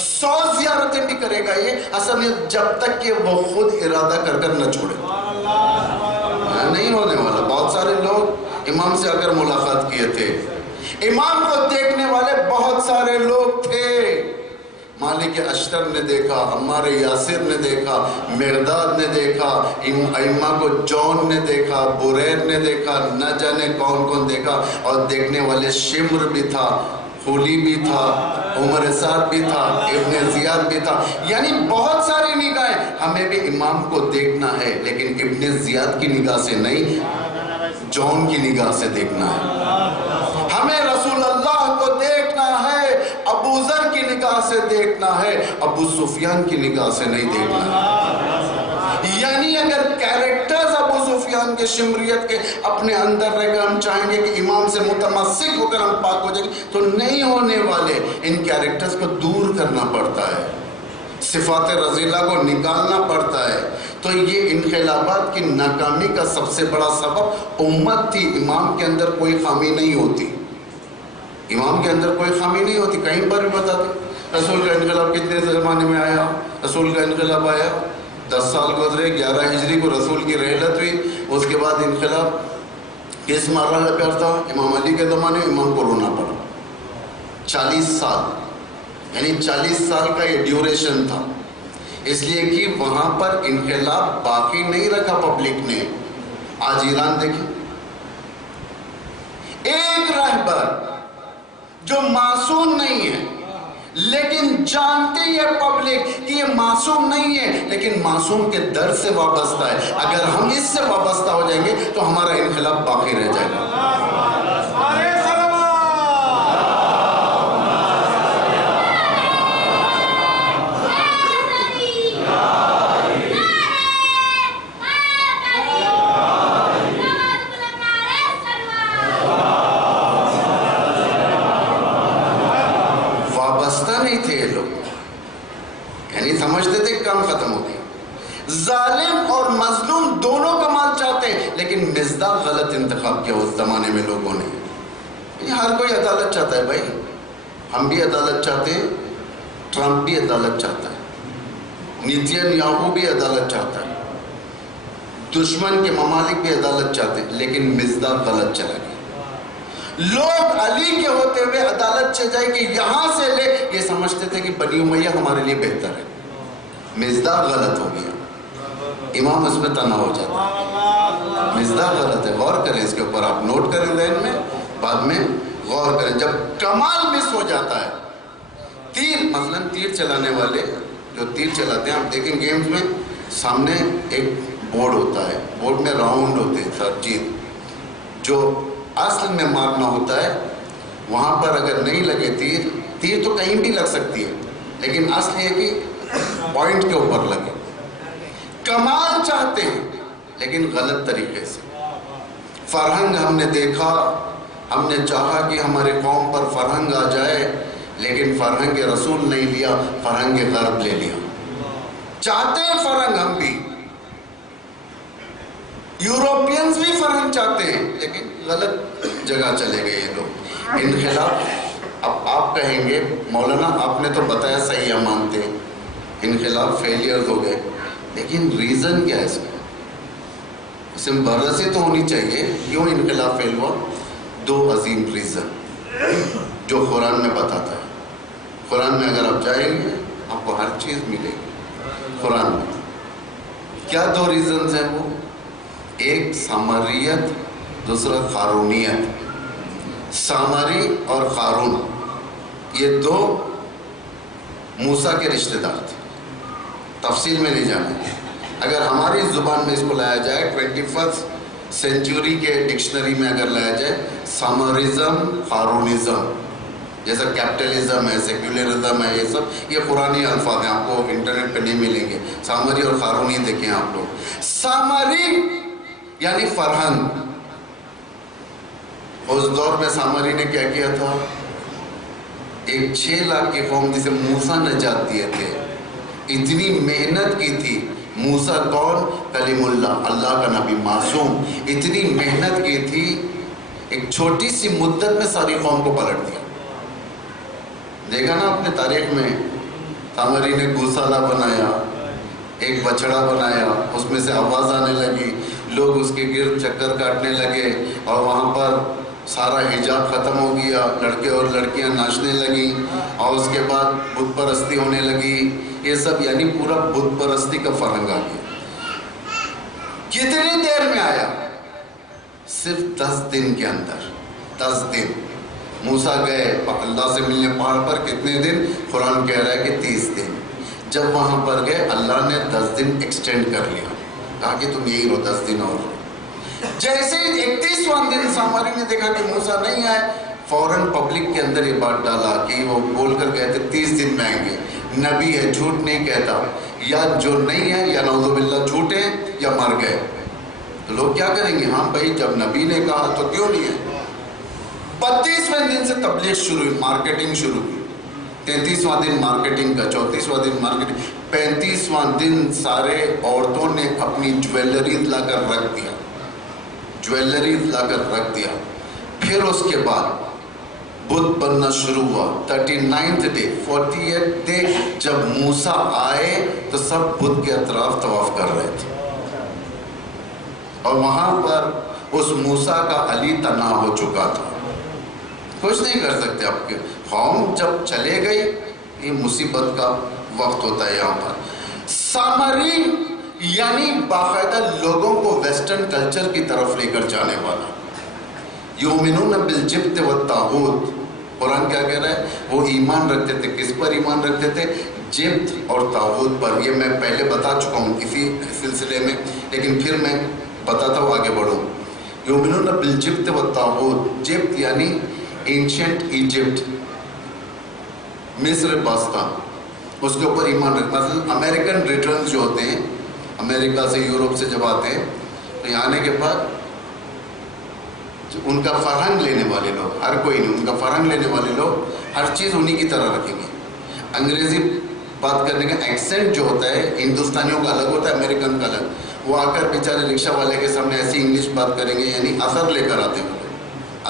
100 زیارتیں بھی کرے گا یہ اثر نہیں، جب تک کہ وہ خود ارادہ کر کر نہ چھوڑے، نہیں ہونے والا۔ بہت سارے لوگ امام سے آ کر ملاقات کیے تھے، امام کو دیکھنے والے بہت سارے لوگ تھے۔ مالک اشتر نے دیکھا، عمار یاسر نے دیکھا، مرداد نے دیکھا، ائمہ کو جون نے دیکھا، بریر نے دیکھا، نہ جانے کون کون دیکھا، اور دیکھنے والے شمر بھی تھا، خولی بھی تھا، عمر سعد بھی تھا، ابن زیاد بھی تھا، یعنی بہت ساری نگاہیں۔ ہمیں بھی امام کو دیکھنا ہے، لیکن ابن زیاد کی نگاہ سے نہیں، جون کی نگاہ سے دیکھنا ہے۔ ہمیں رسول اللہ کو دیکھنا ہے، ابو ذر کی نگاہ سے دیکھنا ہے، ابو سفیان کی نگاہ سے نہیں دیکھنا ہے۔ یعنی اگر کیریکٹرز ابو سفیان کے شمریت کے اپنے اندر رہ کر ہم چاہیں گے کہ امام سے متمسک ہو کر ہم پاک ہو جائیں گے تو نہیں ہونے والے۔ ان کیریکٹرز کو دور کرنا پڑتا ہے، صفات رذیلہ کو نکالنا پڑتا ہے۔ تو یہ انقلابات کی ناکامی کا سب سے بڑا سبب امت تھی۔ امام کے اندر کوئی خامی نہیں ہوتی، امام کے اندر کوئی خامی نہیں ہوتی، کہیں پر بھی بتا دیں۔ رسول کا انقلاب کتنے زمانے میں آیا؟ رسول کا انقلاب آیا 10 سال گزرے، 11 ہجری کو رسول کی رحلت ہوئی، اس کے بعد انقلاب کس مرحلے پر تھا؟ امام علی کے زمانے میں امام کو رونا پڑا 40 سال، یعنی 40 سال کا یہ ڈیوریشن تھا، اس لیے کہ وہاں پر انقلاب باقی نہیں رکھا پبلک نے۔ آج ایران دیکھیں، ایک رہبر جو معصوم نہیں ہے لیکن جانتے یہ پبلک کہ یہ معصوم نہیں ہے، لیکن معصوم کے در سے وابستہ ہے۔ اگر ہم اس سے وابستہ ہو جائیں گے تو ہمارا انقلاب باقی رہ جائے گا۔ سمجھتے تھے کام ختم ہوتی، ظالم اور مظلوم دونوں کمال چاہتے ہیں، لیکن مصداق غلط انتخاب کیا اس زمانے میں لوگوں نے۔ ہر کوئی عدالت چاہتا ہے بھائی، ہم بھی عدالت چاہتے ہیں، ٹرمپ بھی عدالت چاہتا ہے، نیتن یاہو بھی عدالت چاہتا ہے، دشمن کے ممالک بھی عدالت چاہتے ہیں، لیکن مصداق غلط چلا گیا۔ لوگ علی کے ہوتے ہوئے عدالت چل جائے کہ یہاں سے لے، یہ سمجھتے تھے کہ بنی امیہ ہمارے لیے بہتر ہے، مصداق غلط ہو گیا، امام اس میں تنہا ہو جاتا ہے۔ مصداق غلط ہے، غور کریں اس کے اوپر، آپ نوٹ کریں ذہن میں، بعد میں غور کریں۔ جب کمال مس ہو جاتا ہے، تیر مثلا تیر چلانے والے جو تیر چلاتے ہیں، آپ دیکھیں گیمز میں سامنے ایک بورڈ ہوتا ہے، بورڈ میں راؤنڈ ہوتے ہیں سرجیت، جو اصل میں مارنا ہوتا ہے، وہاں پر اگر نہیں لگے تیر تو کہیں بھی لگ سکتی ہے، لیکن اصل یہ کہ پوائنٹ کے اوپر لگے۔ کمال چاہتے ہیں لیکن غلط طریقے سے۔ فرہنگ ہم نے دیکھا، ہم نے چاہا کہ ہمارے قوم پر فرہنگ آ جائے، لیکن فرہنگ رسول نہیں لیا، فرہنگ غرب لے لیا۔ چاہتے ہیں فرہنگ ہم بھی، یوروپینز بھی فرہنگ چاہتے ہیں، لیکن غلط جگہ چلے گئے یہ لوگ۔ اب آپ کہیں گے مولانا آپ نے تو بتایا صحیح ہم مانتے ہیں انقلاب فیلیئر ہو گئے، لیکن ریزن کیا ہے اس کا؟ اس میں بررسی تو ہونی چاہیے کیوں انقلاب فیل ہوا. 2 عظیم ریزن جو قرآن میں بتاتا ہے. قرآن میں اگر آپ جائیں گے آپ کو ہر چیز ملے گی قرآن میں. کیا 2 ریزنز ہیں وہ؟ ایک سامریت، دوسرا قارونیت. سامری اور قارون یہ 2 موسیٰ کے رشتہ دار تھے. تفصیل میں نہیں جانا. اگر ہماری زبان میں اس کو لایا جائے 21 سینچوری کے ڈکشنری میں اگر لایا جائے سامرزم، قارونزم، جیسا کیپٹلزم ہے، سیکولرزم ہے، یہ سب یہ قرآنی الفاظ ہیں، آپ کو انٹرنیٹ پہ نہیں ملیں گے. سامری اور قارونی دیکھیں آپ لوگ. سامری یعنی فرہنگ. اس دور میں سامری نے کیا کیا تھا؟ ایک 6 لاکھ کی قوم جسے موسیٰ نجات دیے تھے، اتنی محنت کی تھی. موسیٰ کون؟ کلیم اللہ، اللہ کا نبی معصوم. اتنی محنت کی تھی، ایک چھوٹی سی مدت میں ساری قوم کو پلٹ دیا. دیکھا نا اپنے تاریخ میں سامری نے گوسالہ بنایا، ایک بچڑا بنایا، اس میں سے آواز آنے لگی، لوگ اس کے گرد چکر کاٹنے لگے اور وہاں پر سارا حجاب ختم ہو گیا، لڑکے اور لڑکیاں ناچنے لگیں اور اس کے بعد بت پرستی ہونے لگی. یہ سب یعنی پورا بت پرستی کا فرہنگ آ گیا. کتنی دیر میں آیا؟ صرف 10 دن کے اندر. 10 دن موسیٰ گئے اللہ سے ملنے پہاڑ پر. کتنے دن؟ قرآن کہہ رہا ہے کہ 30 دن. جب وہاں پر گئے اللہ نے 10 دن ایکسٹینڈ کر لیا، کہا کہ تم یہی رہو 10 دن اور. جیسے 31واں دن سامری نے دیکھا کہ موسیٰ نہیں آئے، فوراً پبلک کے اندر یہ بات ڈالا کہ وہ بول کر گئے تھے 30 دن میں آئیں گے. نبی ہے، جھوٹ نہیں کہتا. یا جو نہیں ہے یا نعوذ باللہ جھوٹے یا مر گئے. تو لوگ کیا کریں گے؟ ہاں بھائی جب نبی نے کہا تو کیوں نہیں ہے. 32ویں دن سے تبلیغ شروع ہوئی، مارکیٹنگ شروع ہوئی. 33واں دن مارکیٹنگ کا، 34واں دن مارکیٹنگ. 35واں دن سارے عورتوں نے اپنی جویلری لا کر رکھ دیا، جویلری لا کر رکھ دیا. پھر اس کے بعد بت بننا شروع ہوا. 39th ڈے 40th ڈے جب موسیٰ آئے تو سب بت کے اطراف طواف کر رہے تھے اور وہاں پر اس موسیٰ کا علی تنہا ہو چکا تھا. کچھ نہیں کر سکتے. آپ کے قوم جب چلے گئی، یہ مصیبت کا وقت ہوتا ہے. یہاں پر سامری یعنی باقاعدہ لوگوں کو ویسٹرن کلچر کی طرف لے کر جانے والا. یؤمنون بالجبت والطاغوت. قرآن کیا کہہ رہا ہے؟ وہ ایمان رکھتے تھے. کس پر ایمان رکھتے تھے؟ جبت اور طاغوت پر. یہ میں پہلے بتا چکا ہوں اسی سلسلے میں، لیکن پھر میں بتاتا ہوں، آگے بڑھوں. یؤمنون بالجبت والطاغوت. جبت یعنی اینشنٹ ایجپٹ، مصر باستان، اس کے اوپر ایمان رکھنا. مثلا امریکن ریٹرنز جو ہوتے ہیں، امریکہ سے یورپ سے جب آتے ہیں تو یہاں آنے کے بعد ان کا فرہنگ لینے والے لوگ، ہر کوئی نہیں، ان کا فرہنگ لینے والے لوگ ہر چیز انہی کی طرح رکھیں گے. انگریزی بات کرنے کا ایکسنٹ جو ہوتا ہے ہندوستانیوں کا الگ ہوتا ہے، امریکن کا الگ. وہ آ کر بیچارے رکشہ والے کے سامنے ایسی انگلش بات کریں گے، یعنی اثر لے کر آتے ہیں.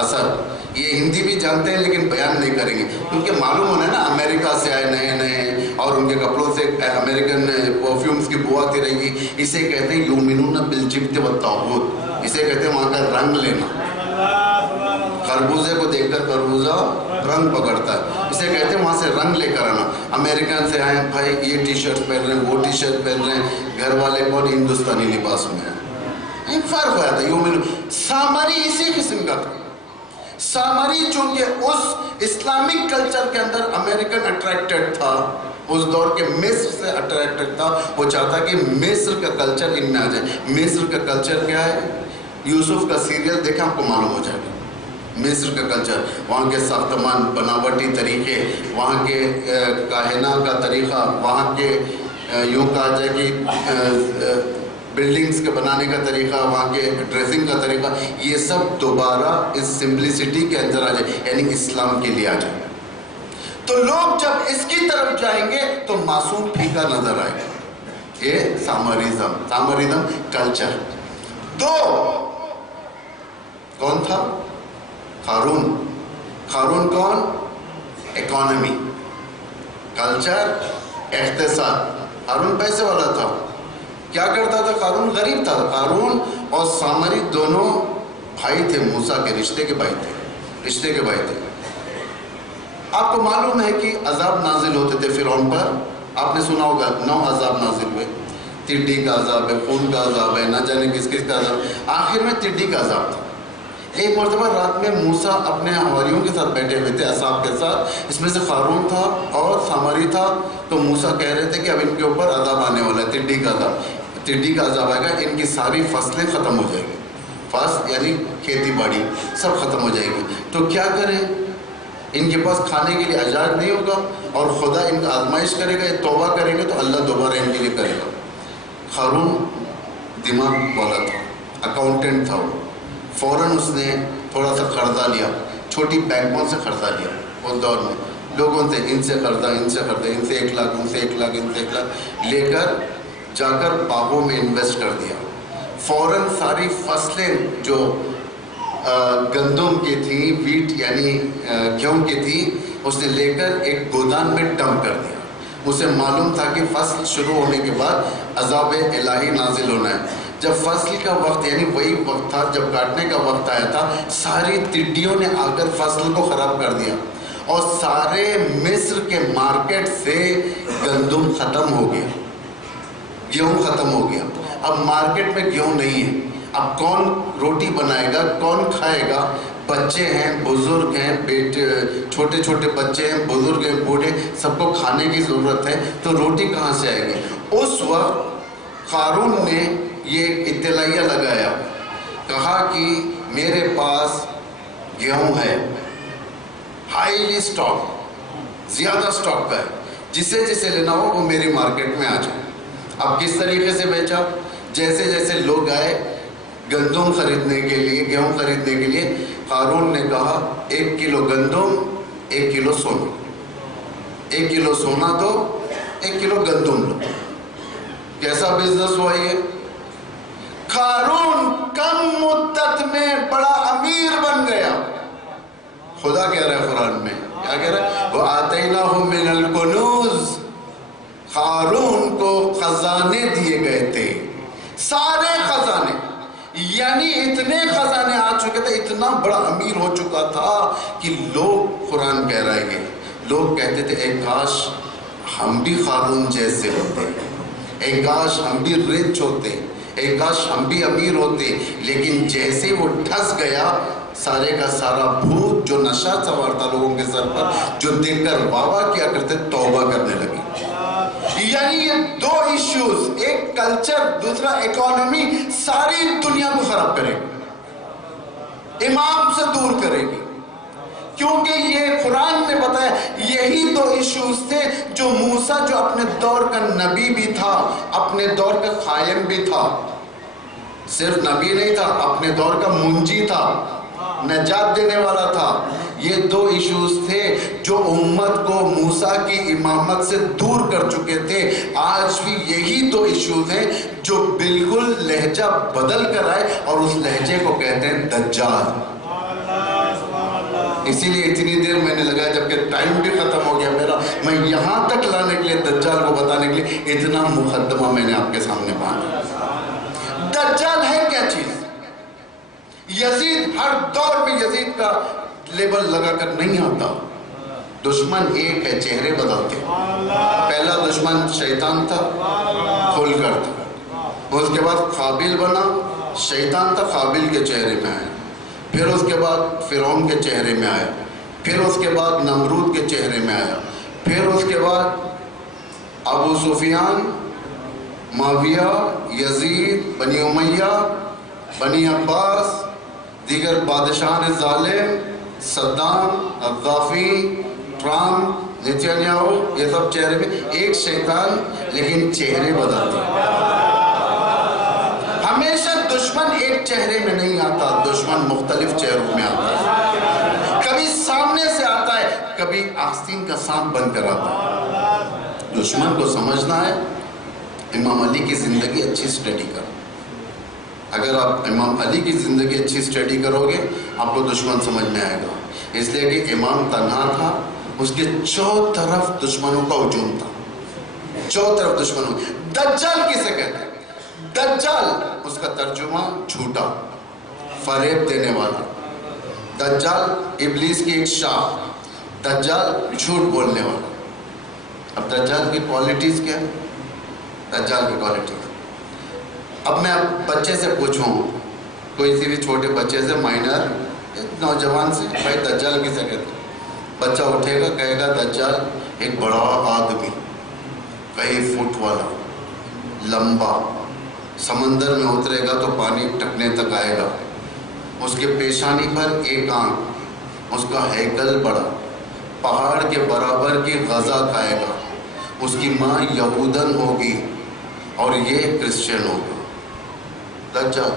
اثر یہ ہندی بھی جانتے ہیں لیکن بیان نہیں کریں گے کیونکہ معلوم ہونا ہے نا امریکہ سے آئے نئے نئے اور ان کے کپڑوں سے امریکن پرفیومز کی بو آتی رہے گی. اسے کہتے ہیں یؤمنون بالجبت والطاغوت. اسے کہتے ہیں وہاں کا رنگ لینا. خربوزے کو دیکھ کر خربوزہ رنگ پکڑتا ہے، اسے کہتے ہیں وہاں سے رنگ لے کر آنا. امریکن سے آئے بھائی یہ ٹی شرٹ پہن رہے ہیں، وہ ٹی شرٹ پہن رہے ہیں، گھر والے کون ہندوستانی لباس میں ہیں. فرق ہوا تھا. یؤمنون سامری اسی قسم کا تھا. سامری چونکہ اس اسلامک کلچر کے اندر امریکن اٹریکٹڈ تھا، اس دور کے مصر سے اٹریکٹڈ تھا. وہ چاہتا کہ مصر کا کلچر ان میں آ جائے. مصر کا کلچر کیا ہے؟ یوسف کا سیریل دیکھیں آپ کو معلوم ہو جائے گا. مصر کا کلچر، وہاں کے ساختمان، بناوٹی طریقے، وہاں کے کاہنہ کا طریقہ، وہاں کے یوں کہا جائے کہ بلڈنگز کے بنانے کا طریقہ، وہاں کے ڈریسنگ کا طریقہ، یہ سب دوبارہ اس سمپلسٹی کے اندر آ جائے، یعنی اسلام کے لیے آ جائے. تو لوگ جب اس کی طرف جائیں گے تو معصوم پھیکا نظر آئے گا. یہ سامریزم کلچر. 2 کون تھا؟ قارون. قارون کون؟ Economy, culture, اقتصاد۔ قارون پیسے والا تھا، کیا کرتا تھا؟ قارون غریب تھا۔ قارون اور سامری دونوں بھائی تھے، موسیٰ کے رشتے کے بھائی تھے۔ آپ کو معلوم ہے کہ عذاب نازل ہوتے تھے فرعون پر، آپ نے سنا ہوگا 9 عذاب نازل ہوئے، ٹڈی کا عذاب ہے، خون کا عذاب ہے، نہ جانے کس کا عذاب، آخر میں ٹڈی کا عذاب تھا۔ ایک مرتبہ رات میں موسیٰ اپنے حواریوں کے ساتھ بیٹھے ہوئے تھے، اصحاب کے ساتھ، اس میں سے قارون تھا اور سامری تھا، تو موسیٰ کہہ رہے تھے کہ اب ان کے اوپر عذاب آنے والا ہے، ٹڈی کا عذاب آئے گا، ان کی ساری فصلیں ختم ہو جائیں گی، فصل یعنی کھیتی باڑی سب ختم ہو جائے گی، تو کیا کریں؟ ان کے پاس کھانے کے لیے اجاج نہیں ہوگا، اور خدا ان کا آزمائش کرے گا، یہ توبہ کریں گے تو اللہ دوبارہ ان کے لیے کرے گا۔ قارون دماغ والا تھا، اکاؤنٹنٹ تھا، وہ فوراً اس نے تھوڑا سا قرضہ لیا، چھوٹی بینکوں سے قرضہ لیا اس دور میں، لوگوں سے ان سے قرضہ، ان سے 1 لاکھ، ان سے 1 لاکھ، ان سے 1 لاکھ لے کر جا کر باغوں میں انویسٹ کر دیا۔ فوراً ساری فصلیں جو گندم کی تھیں، ویٹ یعنی گیہوں کی تھی، اس نے لے کر ایک گودان میں ڈمپ کر دیا۔ اسے معلوم تھا کہ فصل شروع ہونے کے بعد عذاب الہی نازل ہونا ہے۔ جب فصل کا وقت یعنی وہی وقت تھا جب کاٹنے کا وقت آیا تھا، ساری ٹڈیوں نے آ کر فصل کو خراب کر دیا، اور سارے مصر کے مارکیٹ سے گندم ختم ہو گیا، گیہوں ختم ہو گیا۔ اب مارکیٹ میں گیہوں نہیں ہے، اب کون روٹی بنائے گا، کون کھائے گا؟ بچے ہیں، بزرگ ہیں، بیٹے چھوٹے چھوٹے بچے ہیں، بزرگ ہیں، بوڑھے، سب کو کھانے کی ضرورت ہے، تو روٹی کہاں سے آئے گی؟ اس وقت قارون نے یہ ایک اطلاعیہ لگایا، کہا کہ میرے پاس گیہوں ہے، ہائیلی سٹاک، زیادہ سٹاک کا ہے، جسے لینا ہو وہ میری مارکیٹ میں آ جائے۔ اب کس طریقے سے بیچا؟ جیسے جیسے لوگ آئے گندم خریدنے کے لیے، گیہوں خریدنے کے لیے، قارون نے کہا 1 کلو گندم، 1 کلو سونا، 1 کلو سونا دو، 1 کلو گندم دو۔ کیسا بزنس ہوا یہ؟ قارون کم مدت میں بڑا امیر بن گیا۔ خدا کہہ رہا ہے قرآن میں، کیا کہہ رہا ہے؟ وَآتَيْنَاهُمْ مِنَ الْكُنُوزِ، قارون کو خزانے دیے گئے تھے، سارے خزانے، یعنی اتنے خزانے آ چکے تھے، اتنا بڑا امیر ہو چکا تھا کہ لوگ، قرآن کہہ رہا ہے، لوگ کہتے تھے اے کاش ہم بھی قارون جیسے ہوتے، اے کاش ہم بھی رچ ہوتے، اے کاش ہم بھی امیر ہوتے۔ لیکن جیسے وہ ٹھس گیا، سارے کا سارا بھوت جو نشہ سوار تھا لوگوں کے سر پر، جو دیکھ کر واہ واہ کیا کرتے، توبہ کرنے لگے۔ یعنی یہ 2 ایشوز، ایک کلچر، دوسرا اکانومی، ساری دنیا کو خراب کرے گی، امام سے دور کرے گی، کیونکہ یہ قرآن نے بتایا یہی 2 ایشوز تھے جو موسیٰ، جو اپنے دور کا نبی بھی تھا، اپنے دور کا قائم بھی تھا، صرف نبی نہیں تھا، اپنے دور کا منجی تھا، نجات دینے والا تھا۔ یہ 2 ایشوز تھے جو امت کو موسیٰ کی امامت سے دور کر چکے تھے۔ آج بھی یہی 2 ایشوز ہیں جو بالکل لہجہ بدل کر آئے، اور اس لہجے کو کہتے ہیں دجال۔ اسی لیے اتنی دیر میں نے لگا، جبکہ ٹائم بھی ختم ہو گیا میرا، میں یہاں تک لانے کے لیے، دجال کو بتانے کے لیے اتنا مقدمہ میں نے آپ کے سامنے باندھا۔ دجال ہے کیا چیز؟ یزید، ہر دور میں یزید کا لیبل لگا کر نہیں آتا۔ دشمن ایک ہے، چہرے بدلتے۔ پہلا دشمن شیطان تھا، کھل کر تھا، اس کے بعد قابل بنا، شیطان تھا، قابل کے چہرے میں آیا، پھر اس کے بعد فرعون کے چہرے میں آیا، پھر اس کے بعد نمرود کے چہرے میں آیا، پھر اس کے بعد ابو سفیان، معاویہ، یزید، بنی امیہ، بنی عباس، دیگر بادشاہان ظالم، صدام، غدافی، ٹرمپ، نیتنیاہو، یہ سب چہرے میں ایک شیطان، لیکن چہرے بدلتے۔ ہمیشہ دشمن ایک چہرے میں نہیں آتا، دشمن مختلف چہروں میں آتا ہے، کبھی سامنے سے آتا ہے، کبھی آستین کا سانپ بن کر آتا ہے۔ دشمن کو سمجھنا ہے، امام علی کی زندگی اچھی سٹڈی کرو۔ اگر آپ امام علی کی زندگی اچھی سٹڈی کرو گے، آپ کو دشمن سمجھ میں آئے گا، اس لیے کہ امام تنہا تھا، اس کے چو طرف دشمنوں کا ہجوم تھا، چو طرف دشمنوں. دجال کسے کہتے ہیں؟ دجال اس کا ترجمہ جھوٹا، فریب دینے والا. دجال ابلیس کی ایک شاخ، دجال جھوٹ بولنے والا. اب دجال کی کوالٹیز کیا ہے؟ دجال کی کوالٹیز، اب میں بچے سے پوچھوں، کوئی سی بھی چھوٹے بچے سے، مائنر نوجوان سے، بھائی دجال کسے کہتے ہیں؟ بچہ اٹھے گا کہے گا دجال ایک بڑا آدمی، کئی فٹ والا، لمبا، سمندر میں اترے گا تو پانی ٹکنے تک آئے گا، اس کے پیشانی پر ایک آنکھ، اس کا ہیکل بڑا، پہاڑ کے برابر کی غذا کھائے گا، اس کی ماں یہودن ہوگی اور یہ کرسچن ہوگا. دجال.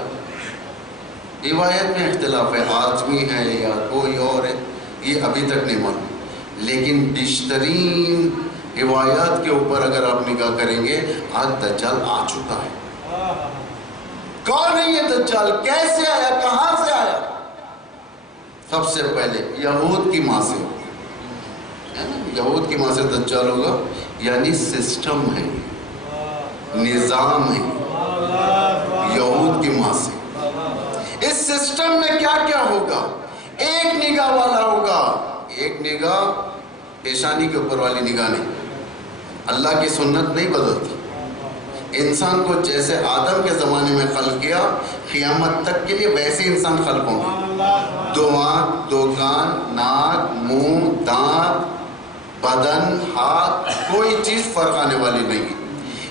روایت میں اختلاف ہے، آدمی ہے یا کوئی اور ہے، یہ ابھی تک نہیں معلوم، لیکن بیشترین روایات کے اوپر اگر آپ نگاہ کریں گے، آج دجال آ چکا ہے. کون ہے یہ دجال؟ کیسے آیا؟ کہاں سے آیا؟ سب سے پہلے یہود کی ماں سے ہوگا، یہود کی ماں سے دجال ہوگا، یعنی سسٹم ہے، نظام ہے، یہود کی ماں سے. اس سسٹم میں کیا کیا ہوگا؟ ایک نگاہ والا ہوگا، ایک نگاہ، پیشانی کے اوپر والی نگاہ نہیں. اللہ کی سنت نہیں بدلتی. انسان کو جیسے آدم کے زمانے میں خلق کیا، قیامت تک کے لیے ویسے انسان خلق ہوں گے. دو آنکھ، دو کان، ناک، منہ، دانت، بدن، ہاتھ، کوئی چیز فرق آنے والی نہیں.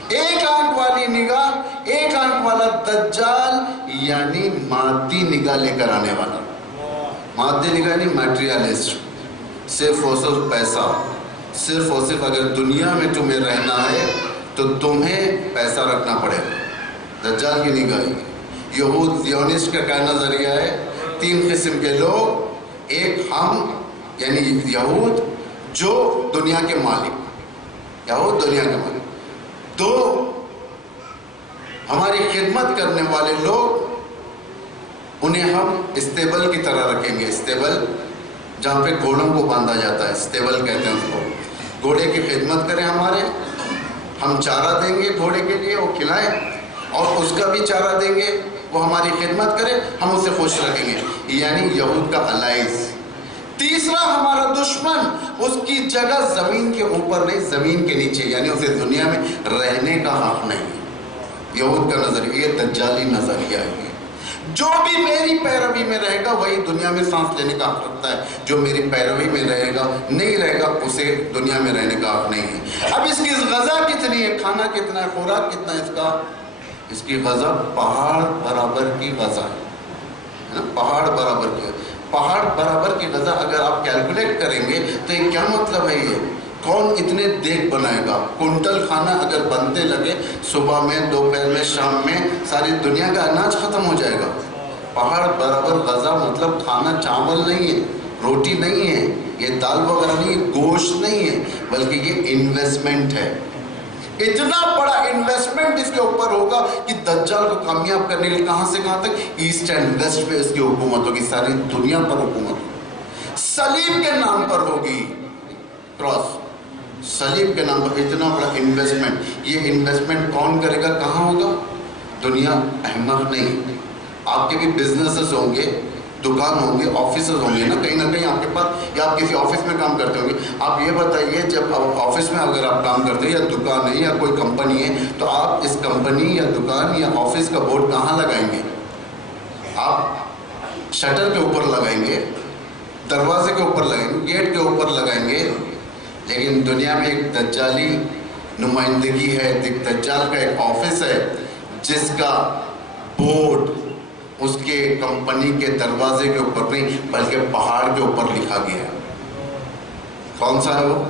ایک آنکھ والی نگاہ، ایک آنکھ والا دجال، یعنی مادی نگاہ لے کر آنے والا. مادی نگاہ نہیں، میٹریلسٹ، صرف اور صرف پیسہ، صرف اور صرف اگر دنیا میں تمہیں رہنا ہے تو تمہیں پیسہ رکھنا پڑے گا. دجال کی نگاہ. یہود زیونسٹ کا کیا نظریہ ہے؟ 3 قسم کے لوگ، ایک ہم یعنی یہود جو دنیا کے مالک، یہود دنیا کے مالک، 2 ہماری خدمت کرنے والے لوگ، انہیں ہم اسٹیبل کی طرح رکھیں گے. اسٹیبل جہاں پہ گھوڑوں کو باندھا جاتا ہے، اسٹیبل کہتے ہیں اس کو. گھوڑے کی خدمت کریں ہمارے، ہم چارہ دیں گے گھوڑے کے لیے، وہ کھلائیں، اور اس کا بھی چارہ دیں گے، وہ ہماری خدمت کرے، ہم اسے خوش رکھیں گے. یعنی یہود کا الائز. تیسرا ہمارا دشمن، اس کی جگہ زمین کے اوپر نہیں، زمین کے نیچے، یعنی اسے دنیا میں رہنے کا حق نہیں. یہود کا نظریہ، یہ دجالی نظریہ ہے. جو بھی میری پیروی میں رہے گا وہی دنیا میں سانس لینے کا حق رکھتا ہے، جو میری پیروی میں رہے گا نہیں رہے گا اسے دنیا میں رہنے کا حق نہیں ہے. اب اس کی غذا کتنی ہے، کھانا کتنا ہے، خوراک کتنا ہے اس کا؟ اس کی غذا پہاڑ برابر کی غذا ہے نا، پہاڑ برابر کی. پہاڑ برابر کی غذا اگر آپ کیلکولیٹ کریں گے تو یہ کیا مطلب ہے؟ یہ کون اتنے دیکھ بنائے گا؟ کنٹل کھانا اگر بنتے لگے، صبح میں، دوپہر میں، شام میں، ساری دنیا کا اناج ختم ہو جائے گا. پہاڑ برابر غذا مطلب کھانا چاول نہیں ہے، روٹی نہیں ہے، یہ دال وغیرہ نہیں ہے، گوشت نہیں ہے، بلکہ یہ انویسٹمنٹ ہے. اتنا بڑا انویسٹمنٹ اس کے اوپر ہوگا کہ دجال کو کامیاب کرنے کے لیے کہاں سے کہاں تک، ایسٹ اینڈ ویسٹ پہ اس کی حکومت ہوگی، ساری دنیا پر حکومت ہوگی. صلیب کے نام پر ہوگی، کراس، صلیب کے نام پر. اتنا بڑا انویسٹمنٹ. یہ انویسٹمنٹ کون کرے گا، کہاں ہوگا؟ دنیا احمق نہیں. آپ کے بھی بزنسز ہوں گے، دکان ہوں گے، آفیسز ہوں گے نا، کہیں نہ کہیں آپ کے پاس، یا آپ کسی آفس میں کام کرتے ہوں گے. آپ یہ بتائیے، جب آفس میں اگر آپ کام کرتے ہیں یا دکان ہے یا کوئی کمپنی ہے، تو آپ اس کمپنی یا دکان یا آفس کا بورڈ کہاں لگائیں گے؟ آپ شٹر کے اوپر لگائیں گے، دروازے کے اوپر لگائیں گے، گیٹ کے اوپر لگائیں گے. لیکن دنیا میں ایک دجالی نمائندگی ہے، دجال کا ایک آفس ہے جس کا بورڈ اس کے کمپنی کے دروازے کے اوپر نہیں بلکہ پہاڑ کے اوپر لکھا گیا ہے. کون سا ہے وہ؟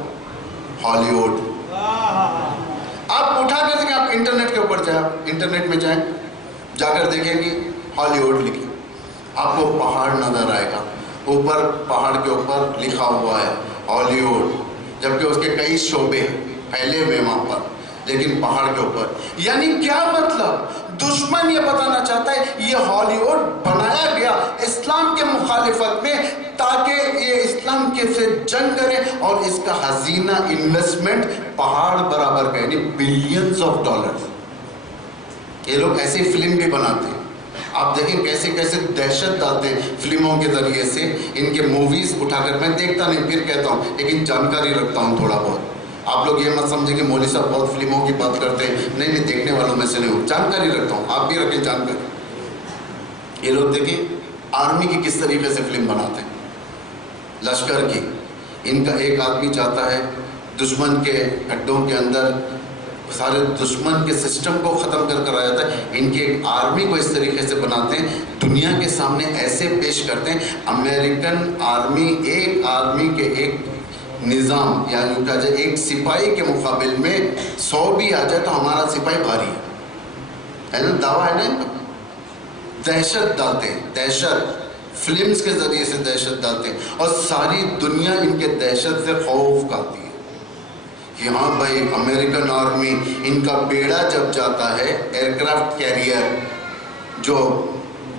ہالی ووڈ. آپ اٹھا کر دیکھیں، آپ انٹرنیٹ کے اوپر جائیں، انٹرنیٹ میں جائیں، جا کر دیکھیں گے ہالی ووڈ لکھی، آپ کو پہاڑ نظر آئے گا. اوپر پہاڑ کے اوپر لکھا ہوا ہے ہالی ووڈ، جبکہ اس کے کئی شعبے پھیلے ہوئے وہاں پر، لیکن پہاڑ کے اوپر. یعنی کیا مطلب؟ دشمن یہ بتانا چاہتا ہے یہ ہالی ووڈ بنایا گیا اسلام کے مخالفت میں، تاکہ یہ اسلام کے سے جنگ کریں اور اس کا خزینہ انویسٹمنٹ پہاڑ برابر کا، یعنی بلینز آف ڈالرز. یہ لوگ ایسی فلم بھی بناتے ہیں. آپ دیکھیں کیسے کیسے دہشت ڈالتے ہیں فلموں کے ذریعے سے. ان کے موویز اٹھا کر، میں دیکھتا نہیں پھر کہتا ہوں لیکن جانکاری رکھتا ہوں تھوڑا بہت. آپ لوگ یہ مت سمجھیں کہ مولوی صاحب بہت فلموں کی بات کرتے ہیں، نہیں دیکھنے والوں میں سے نہیں ہوں، جانکاری رکھتا ہوں، آپ بھی رکھیں جانکاری. یہ لوگ دیکھیں آرمی کی کس طریقے سے فلم بناتے ہیں، لشکر کی. ان کا ایک آدمی چاہتا ہے دشمن کے اڈوں کے اندر سارے دشمن کے سسٹم کو ختم کر آیا تھا. ان کی ایک آرمی کو اس طریقے سے بناتے ہیں، دنیا کے سامنے ایسے پیش کرتے ہیں. امریکن آرمی ایک آرمی کے ایک نظام یعنی کہا جائے ایک سپاہی کے مقابل میں 100 بھی آ جائے تو ہمارا سپاہی بھاری ہے نا. دعویٰ ہے نا ان کا. دہشت ڈالتے ہیں، دہشت فلمز کے ذریعے سے دہشت ڈالتے ہیں اور ساری دنیا ان کے دہشت سے خوف کھاتی ہے کہ ہاں بھائی امریکن آرمی ان کا بیڑا جب جاتا ہے، ایئر کرافٹ کیریئر جو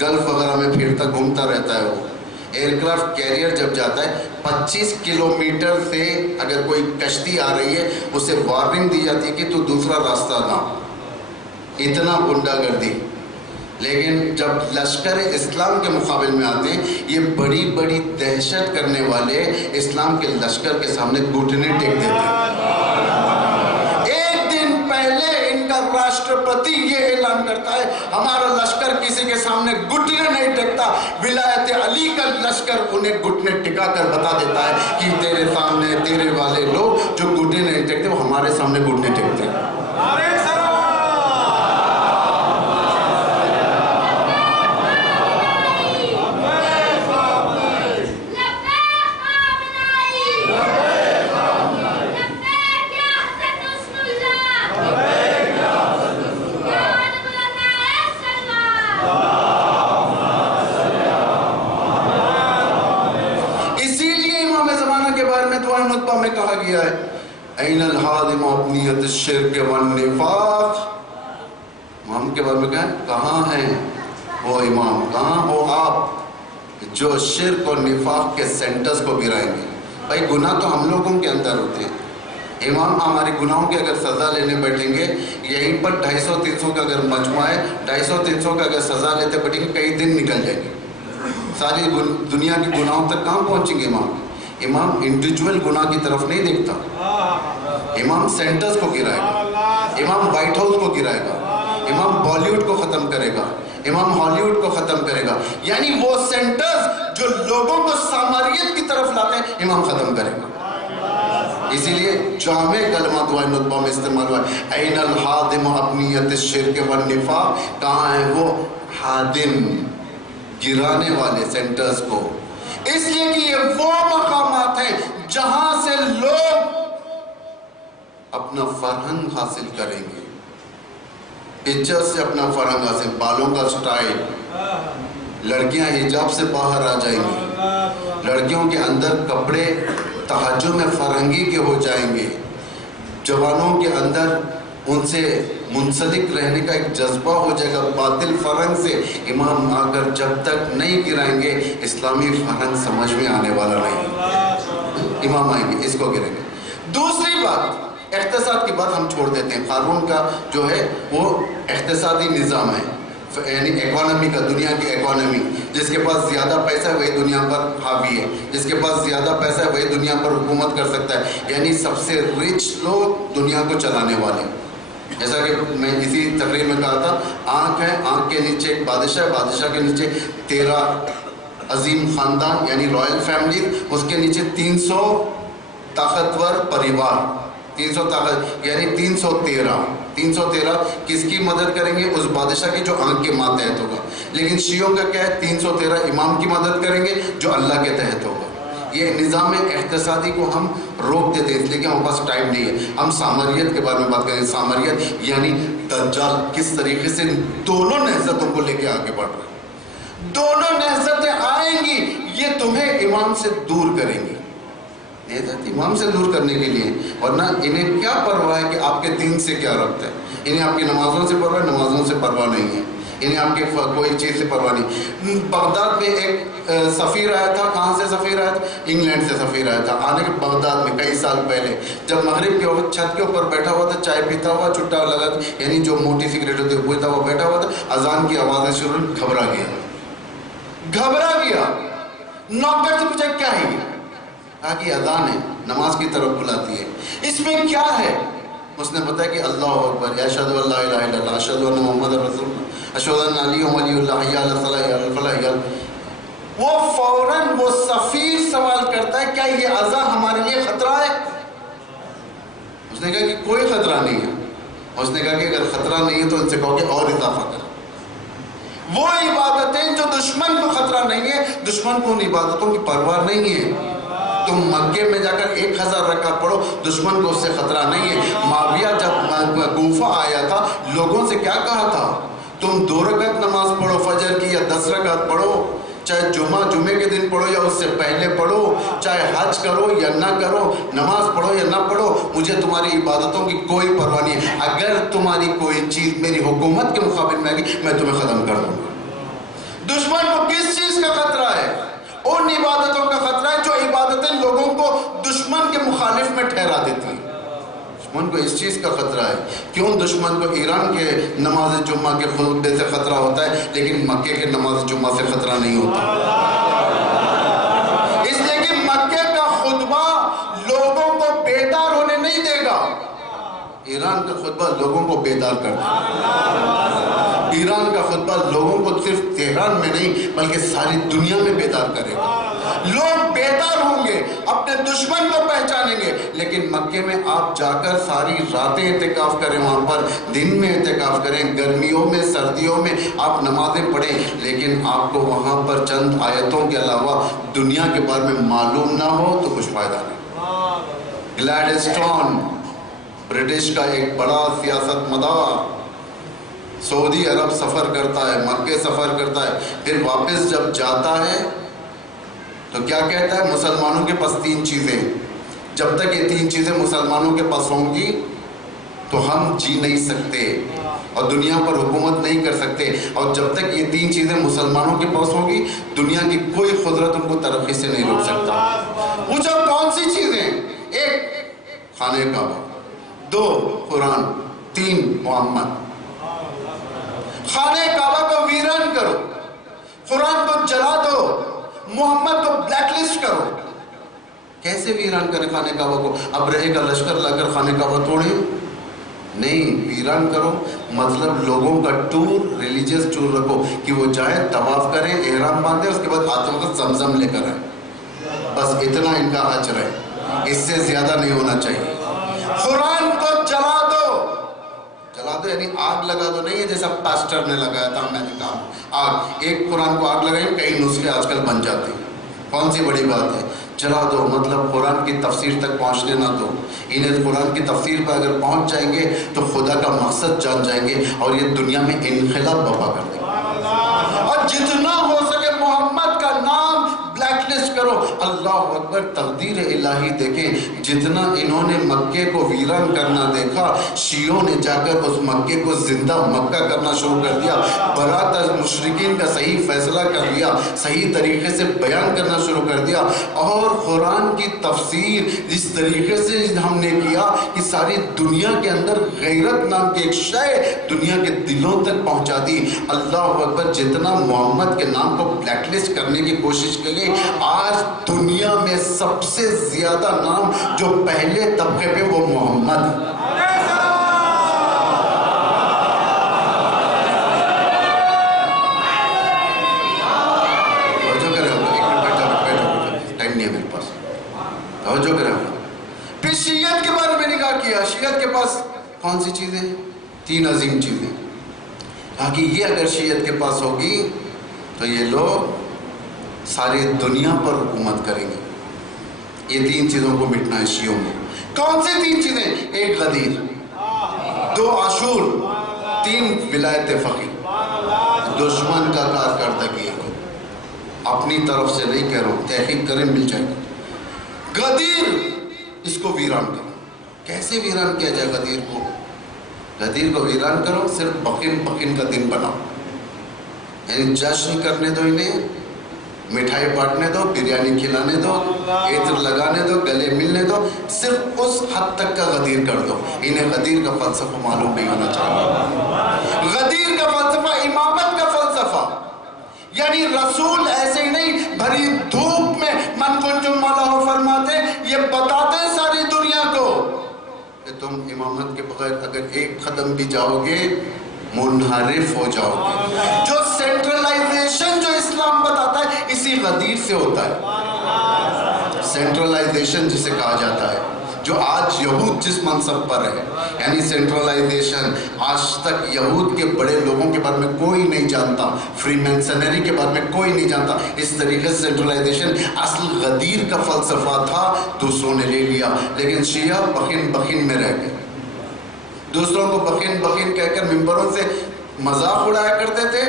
گلف وغیرہ میں پھرتا گھومتا رہتا ہے، وہ ایئر کرافٹ کیریئر جب جاتا ہے 25 کلومیٹر سے اگر کوئی کشتی آ رہی ہے اسے وارننگ دی جاتی ہے کہ تو دوسرا راستہ نہ. اتنا غنڈہ گردی. لیکن جب لشکر اسلام کے مقابل میں آتے ہیں یہ بڑی بڑی دہشت کرنے والے اسلام کے لشکر کے سامنے گھٹنے ٹیک دیتے ہیں. ایک دن پہلے ان کا راشٹرپتی یہ اعلان کرتا ہے ہمارا لشکر کسی کے سامنے گھٹنے نہیں ٹیکتا. ولایت علی کا لشکر انہیں گھٹنے ٹکا کر بتا دیتا ہے کہ تیرے سامنے تیرے والے لوگ جو گھٹنے نہیں ٹیکتے وہ ہمارے سامنے گھٹنے ٹیکتے ہیں. میں کہا گیا ہے این الحادم ابنیت الشرک والنفاق. امام کے بارے میں کہاں ہیں وہ امام، کہاں ہو آپ جو شرک اور نفاق کے سینٹرز کو گرائیں گے. بھائی گناہ تو ہم لوگوں کے اندر ہوتے ہیں. امام ہمارے گناہوں کی اگر سزا لینے بیٹھیں گے یہیں پر 250-300 کا اگر مجموعہ ہے 250-300 کا اگر سزا لیتے بیٹھیں گے کئی دن نکل جائیں گے. ساری دنیا کے گناہوں تک کہاں پہنچیں گے امام. امام انڈیویجول گناہ کی طرف نہیں دیکھتا. امام سینٹرز کو گرائے گا، امام وائٹ ہاؤس کو گرائے گا، امام بالی ووڈ کو ختم کرے گا، امام ہالی ووڈ کو ختم کرے گا. یعنی وہ سینٹرز جو لوگوں کو سامریت کی طرف لاتے ہیں امام ختم کرے گا. اسی لیے جامع کلمہ دعائے نطبہ میں استعمال ہوا ہے این الحادم ابنیت الشرک والنفاق. کہاں ہیں وہ حادم، گرانے والے سینٹرز کو. اس لیے کہ یہ وہ مقامات ہیں جہاں سے لوگ اپنا فرہنگ حاصل کریں گے. پکچر سے اپنا فرہنگ حاصل، بالوں کا سٹائل. لڑکیاں حجاب سے باہر آ جائیں گی، لڑکیوں کے اندر کپڑے تہجد میں فرہنگی کے ہو جائیں گے. جوانوں کے اندر ان سے منسلک رہنے کا ایک جذبہ ہو جائے گا باطل فرہنگ سے. امام آ کر جب تک نہیں گرائیں گے اسلامی فرہنگ سمجھ میں آنے والا نہیں. امام آئیں گے اس کو گریں گے. دوسری بات اقتصاد کی بات ہم چھوڑ دیتے ہیں. قانون کا جو ہے وہ اقتصادی نظام ہے، یعنی اکانومی کا، دنیا کی اکانومی. جس کے پاس زیادہ پیسہ ہے وہی دنیا پر حاوی ہے، جس کے پاس زیادہ پیسہ ہے وہی دنیا پر حکومت کر سکتا ہے. یعنی سب سے رچ لوگ دنیا کو چلانے والے. جیسا کہ میں اسی تقریر میں کہا تھا آنکھ ہے، آنکھ کے نیچے ایک بادشاہ ہے، بادشاہ کے نیچے 13 عظیم خاندان یعنی رائل فیملی، اس کے نیچے 300 طاقتور پریوار. 300 طاقت یعنی 313 کس کی مدد کریں گے؟ اس بادشاہ کی جو آنکھ کے ماتحت ہوگا. لیکن شیعوں کا کیا ہے؟ 313 امام کی مدد کریں گے جو اللہ کے تحت ہوگا. یہ نظام اقتصادی کو ہم روک دیتے ہیں اس لیے کہ ہمارے پاس ٹائم نہیں ہے. ہم سامریت کے بارے میں بات کریں. سامریت یعنی دجال کس طریقے سے دونوں نہضتوں کو لے کے آگے بڑھ رہا ہے. دونوں نہضتیں آئیں گی، یہ تمہیں امام سے دور کریں گی. نہضت امام سے دور کرنے کے لیے، ورنہ انہیں کیا پرواہ ہے کہ آپ کے دین سے کیا ربط ہے. انہیں آپ کی نمازوں سے پرواہ، نمازوں سے پرواہ نہیں ہے. یعنی آپ کی کوئی چیز سے پرواہ نہیں. بغداد میں ایک سفیر آیا تھا. کہاں سے سفیر آیا تھا؟ انگلینڈ سے سفیر آیا تھا. آنے کے بغداد میں کئی سال پہلے جب مغرب کے وقت چھت کے اوپر بیٹھا ہوا تھا, چائے پیتا ہوا, چھٹا لگا, یعنی جو موٹی سگریٹ ہوتی ہے پیتا ہوا بیٹھا ہوا تھا, اذان کی آوازیں شروع, گھبرا گیا. نوکر سے پوچھا کیا ہے یہ؟ کہا کہ اذان ہے, نماز کی طرف بلاتی ہے. اس میں کیا ہے؟ اس نے بتایا کہ اللہ اکبر, اشہد ان لا الہ الا اللہ, اشہد ان محمد رسول اللہ, اشہد ان علی ولی اللہ, حی علی الصلاۃ, حی علی الفلاح. وہ فوراً وہ سفیر سوال کرتا ہے کیا یہ اذان ہمارے لیے خطرہ ہے؟ اس نے کہا کہ کوئی خطرہ نہیں ہے. اس نے کہا کہ اگر خطرہ نہیں ہے تو ان سے کہو کہ اور اضافہ کرو. وہ عبادتیں جو دشمن کو خطرہ نہیں ہے, دشمن کو ان عبادتوں کی پرواہ نہیں ہے. تم مکے میں جا کر 1000 رکعت پڑھو, دشمن کو اس سے خطرہ نہیں ہے. معاویہ جب کوفہ آیا تھا, لوگوں سے کیا کہا تھا؟ تم 2 رکعت نماز پڑھو فجر کی, یا 10 رکعت پڑھو, چاہے جمعے کے دن پڑھو یا اس سے پہلے پڑھو, چاہے حج کرو یا نہ کرو, نماز پڑھو یا نہ پڑھو, مجھے تمہاری عبادتوں کی کوئی پرواہ نہیں ہے. اگر تمہاری کوئی چیز میری حکومت کے مقابل میں آئے گی, میں تمہیں ختم کر دوں گا. دشمن کو کس چیز کا خطرہ ہے؟ ان عبادتوں کا خطرہ ہے جو عبادتیں لوگوں کو دشمن کے مخالف میں ٹھہرا دیتی ہیں. دشمن کو اس چیز کا خطرہ ہے. کیوں دشمن کو ایران کے نماز جمعہ کے خطبے سے خطرہ ہوتا ہے لیکن مکے کے نماز جمعہ سے خطرہ نہیں ہوتا؟ اس لیے کہ مکے کا خطبہ لوگوں کو بیدار ہونے نہیں دے گا, ایران کا خطبہ لوگوں کو بیدار کر دے گا. ایران کا خطبہ لوگوں کو صرف تہران میں نہیں بلکہ ساری دنیا میں بیدار کرے گا. لوگ بیدار ہوں گے, اپنے دشمن کو پہچانیں گے. لیکن مکے میں آپ جا کر ساری راتیں اعتکاف کریں, وہاں پر دن میں اعتکاف کریں, گرمیوں میں سردیوں میں آپ نمازیں پڑھیں, لیکن آپ کو وہاں پر چند آیتوں کے علاوہ دنیا کے بارے میں معلوم نہ ہو تو کچھ فائدہ نہیں. گلیڈسٹون برٹش کا ایک بڑا سیاست مدار سعودی عرب سفر کرتا ہے, مکے سفر کرتا ہے, پھر واپس جب جاتا ہے تو کیا کہتا ہے؟ مسلمانوں کے پاس 3 چیزیں, جب تک یہ 3 چیزیں مسلمانوں کے پاس ہوں گی تو ہم جی نہیں سکتے اور دنیا پر حکومت نہیں کر سکتے, اور جب تک یہ 3 چیزیں مسلمانوں کے پاس ہوگی دنیا کی کوئی قدرت ان کو ترقی سے نہیں روک سکتا. پوچھا کون سی چیزیں؟ 1 خانہ کعبہ, 2 قرآن, 3 محمد. خانہ کعبہ کو ویران کرو, قرآن کو جلا دو, محمد کو بلیک لسٹ کرو. کیسے ویران کرے خانہ کعبہ کو؟ اب رہے گا لشکر لا کر خانہ کعبہ توڑے؟ نہیں, ویران کرو مطلب لوگوں کا ٹور, ریلیجیس ٹور رکھو کہ وہ جائیں, طواف کریں, احرام باندھیں, اس کے بعد آتے وقت زمزم لے کر آئیں. بس اتنا ان کا اجر ہے, اس سے زیادہ نہیں ہونا چاہیے. قرآن کو جلا دو یعنی آگ لگا دو نہیں ہے جیسا پاسٹر نے لگایا تھا. میں نے کہا آگ, ایک قرآن کو آگ لگائیں, کئی نسخے آج کل بن جاتے ہیں, کون سی بڑی بات ہے؟ جلا دو مطلب قرآن کی تفسیر تک پہنچنے نہ دو. انہیں قرآن کی تفسیر پر اگر پہنچ جائیں گے تو خدا کا مقصد جان جائیں گے اور یہ دنیا میں انقلاب برپا کر دیں گے. اور جتنا ہو سکے محمد کا نام بلیک لسٹ کرو. اللہ اکبر, تقدیر الہی دیکھیں, جتنا انہوں نے مکے کو ویران کرنا دیکھا, شیعوں نے جا کر اس مکے کو زندہ مکہ کرنا شروع کر دیا, برات مشرکین کا صحیح فیصلہ کر لیا, صحیح طریقے سے بیان کرنا شروع کر دیا. اور قرآن کی تفسیر جس طریقے سے ہم نے کیا کہ ساری دنیا کے اندر غیرت نام کی ایک شے دنیا کے دلوں تک پہنچا دی. اللہ اکبر, جتنا محمد کے نام کو بلیک لسٹ کرنے کی کوشش کی گئی, آج دنیا میں سب سے زیادہ نام جو پہلے طبقے پہ وہ محمد. پھر شیعت کے بارے میں نگاہ کیا. شیعت کے پاس کون سی چیزیں؟ 3 عظیم چیزیں. کہا کہ یہ اگر شیعت کے پاس ہوگی تو یہ لوگ ساری دنیا پر حکومت کریں گے. یہ 3 چیزوں کو مٹنا ہے شیعوں میں. کون سی 3 چیزیں؟ 1 غدیر, 2 عاشور, 3 ولایت فقیہ. دشمن کا کارکردگی ہے, اپنی طرف سے نہیں کہہ رہا ہوں, تحقیق کریں مل جائے گا. غدیر, اس کو ویران کرو. کیسے ویران کیا جائے غدیر کو؟ غدیر کو ویران کرو, صرف بقین کا دن بناؤ. یعنی جشن کرنے دو انہیں، مٹھائی بانٹنے دو، بریانی کھلانے دو، عطر لگانے دو، گلے ملنے دو، صرف اس حد تک کا غدیر کر دو۔ انہیں غدیر کا فلسفہ معلوم نہیں ہونا چاہیے۔ غدیر کا فلسفہ امامت کا فلسفہ، یعنی رسول ایسے ہی نہیں بھری دھوپ میں من کنتم مولاه فرماتے، یہ بتاتے ہیں ساری دنیا کو کہ تم امامت کے بغیر اگر ایک قدم بھی جاؤ گے منحرف ہو جاؤ گے۔ جو سینٹرلائزیشن جو اسلام بتاتا ہے اسی غدیر سے ہوتا ہے، سینٹرلائزیشن جسے کہا جاتا ہے، جو آج یہود جس منصب پر ہے، یعنی سینٹرلائزیشن۔ آج تک یہود کے بڑے لوگوں کے بارے میں کوئی نہیں جانتا، فری مینسنری کے بارے میں کوئی نہیں جانتا۔ اس طریقے سے سینٹرلائزیشن اصل غدیر کا فلسفہ تھا، دوسروں نے لے لیا، لیکن شیعہ بخن بخن میں رہ گئے۔ دوسروں کو بخن بخن کہہ کر ممبروں سے مذاق اڑایا کرتے تھے،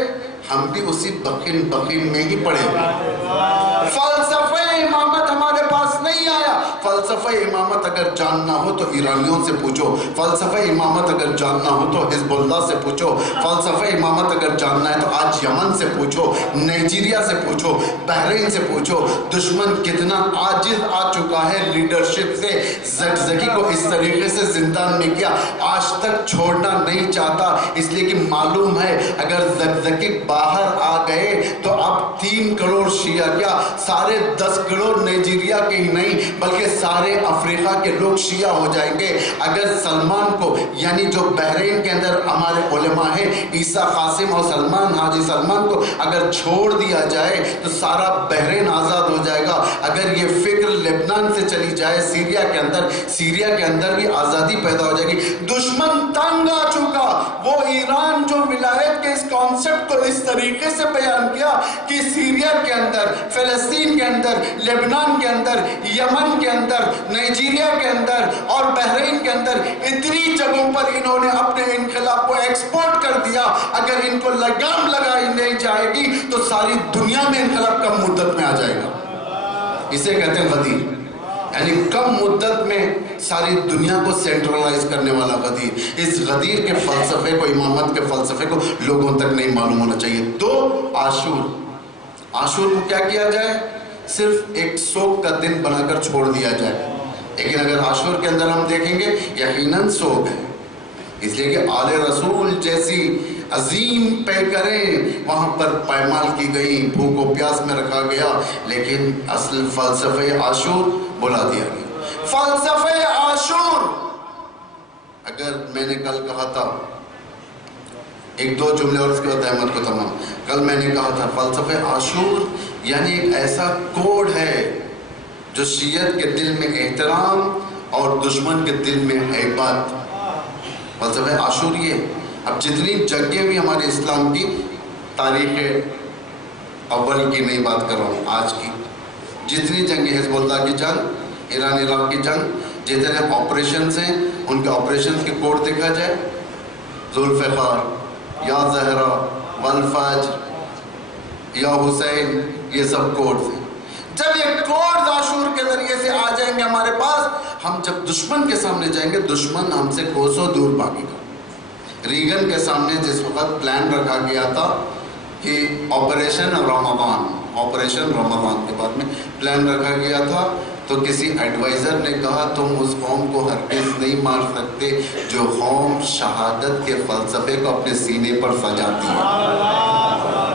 ہم بھی اسی بخن بخن میں ہی پڑے ہوئے۔ فلسفہ امامت ہمارے پاس نہیں آیا۔ فلسفہ امامت اگر جاننا ہو تو ایرانیوں سے پوچھو، فلسفہ امامت اگر جاننا ہو تو حزب اللہ سے پوچھو، فلسفہ امامت اگر جاننا ہے تو آج یمن سے پوچھو، نائجیریا سے پوچھو، بحرین سے پوچھو۔ دشمن کتنا عاجز آ چکا ہے لیڈرشپ سے، زگزگی کو اس طریقے سے زندان میں کیا، آج تک چھوڑنا نہیں چاہتا، اس لیے کہ معلوم ہے اگر زگزگی باہر آ گئے تو اب 3 کروڑ شیعہ کیا سارے 10 کروڑ نائجیریا کے ہی نہیں بلکہ سارے افریقہ کے لوگ شیعہ ہو جائیں گے۔ اگر سلمان کو، یعنی جو بحرین کے اندر ہمارے علماء ہیں، عیسیٰ قاسم اور سلمان، حاجی سلمان کو اگر چھوڑ دیا جائے تو سارا بحرین آزاد ہو جائے گا۔ اگر یہ فکر لبنان سے چلی جائے سیریا کے اندر، سیریا کے اندر بھی آزادی پیدا ہو جائے گی۔ دشمن تنگ آ چکا، وہ ایران جو ولایت کے اس کانسیپٹ کو اس طریقے سے بیان کیا کہ سیریا کے اندر، فلسطین کے اندر، لبنان کے اندر، یمن کے اندر، نائجیریا کے اندر اور بحرین کے اندر اتنی جگہوں پر انہوں نے اپنے انقلاب کو ایکسپورٹ کر دیا، اگر ان کو لگام لگائی نہیں جائے گی تو ساری دنیا میں انقلاب کم مدت میں آ جائے گا۔ اسے کہتے ہیں غدیر، یعنی کم مدت میں ساری دنیا کو سینٹرلائز کرنے والا غدیر۔ اس غدیر کے فلسفے کو، امامت کے فلسفے کو لوگوں تک نہیں معلوم ہونا چاہیے۔ دو عاشور، عاشور کو کیا کیا جائے؟ صرف ایک سوگ کا دن بنا کر چھوڑ دیا جائے، لیکن اگر عاشور کے اندر ہم دیکھیں گے یقیناً سوگ ہے، اس لیے کہ آل رسول جیسی عظیم پیکریں وہاں پر پائمال کی گئی، بھوک و پیاس میں رکھا گیا، لیکن اصل فلسفہ عاشور بلا دیا گیا۔ فلسفہ عاشور، اگر میں نے کل کہا تھا، ایک دو جملے اور اس کے بعد احمد کو تمام، کل میں نے کہا تھا فلسفہ عاشور یعنی ایک ایسا کوڈ ہے جو شیعت کے دل میں احترام اور دشمن کے دل میں ہیبت۔ فلسفہ عاشور یہ، اب جتنی جنگیں بھی ہمارے اسلام کی، تاریخ اول کی نہیں بات کر رہا ہوں، آج کی جتنی جنگیں، حزب اللہ کی جنگ، ایران عراق کی جنگ، جتنے آپریشنز ہیں ان کے آپریشنز کے کوڈ دیکھا جائے، ذوالفقار، یا زہرا، والفجر، یا حسین، یہ سب کوڈ ہیں۔ جب یہ کوڈ عاشور کے ذریعے سے آ جائیں گے ہمارے پاس، ہم جب دشمن کے سامنے جائیں گے دشمن ہم سے کوسوں دور بھاگے گا۔ ریگن کے سامنے جس وقت پلان رکھا گیا تھا کہ آپریشن رمضان کے بعد میں پلان رکھا گیا تھا، تو کسی ایڈوائزر نے کہا تم اس قوم کو ہرگز نہیں مار سکتے جو قوم شہادت کے فلسفے کو اپنے سینے پر سجاتی ہے۔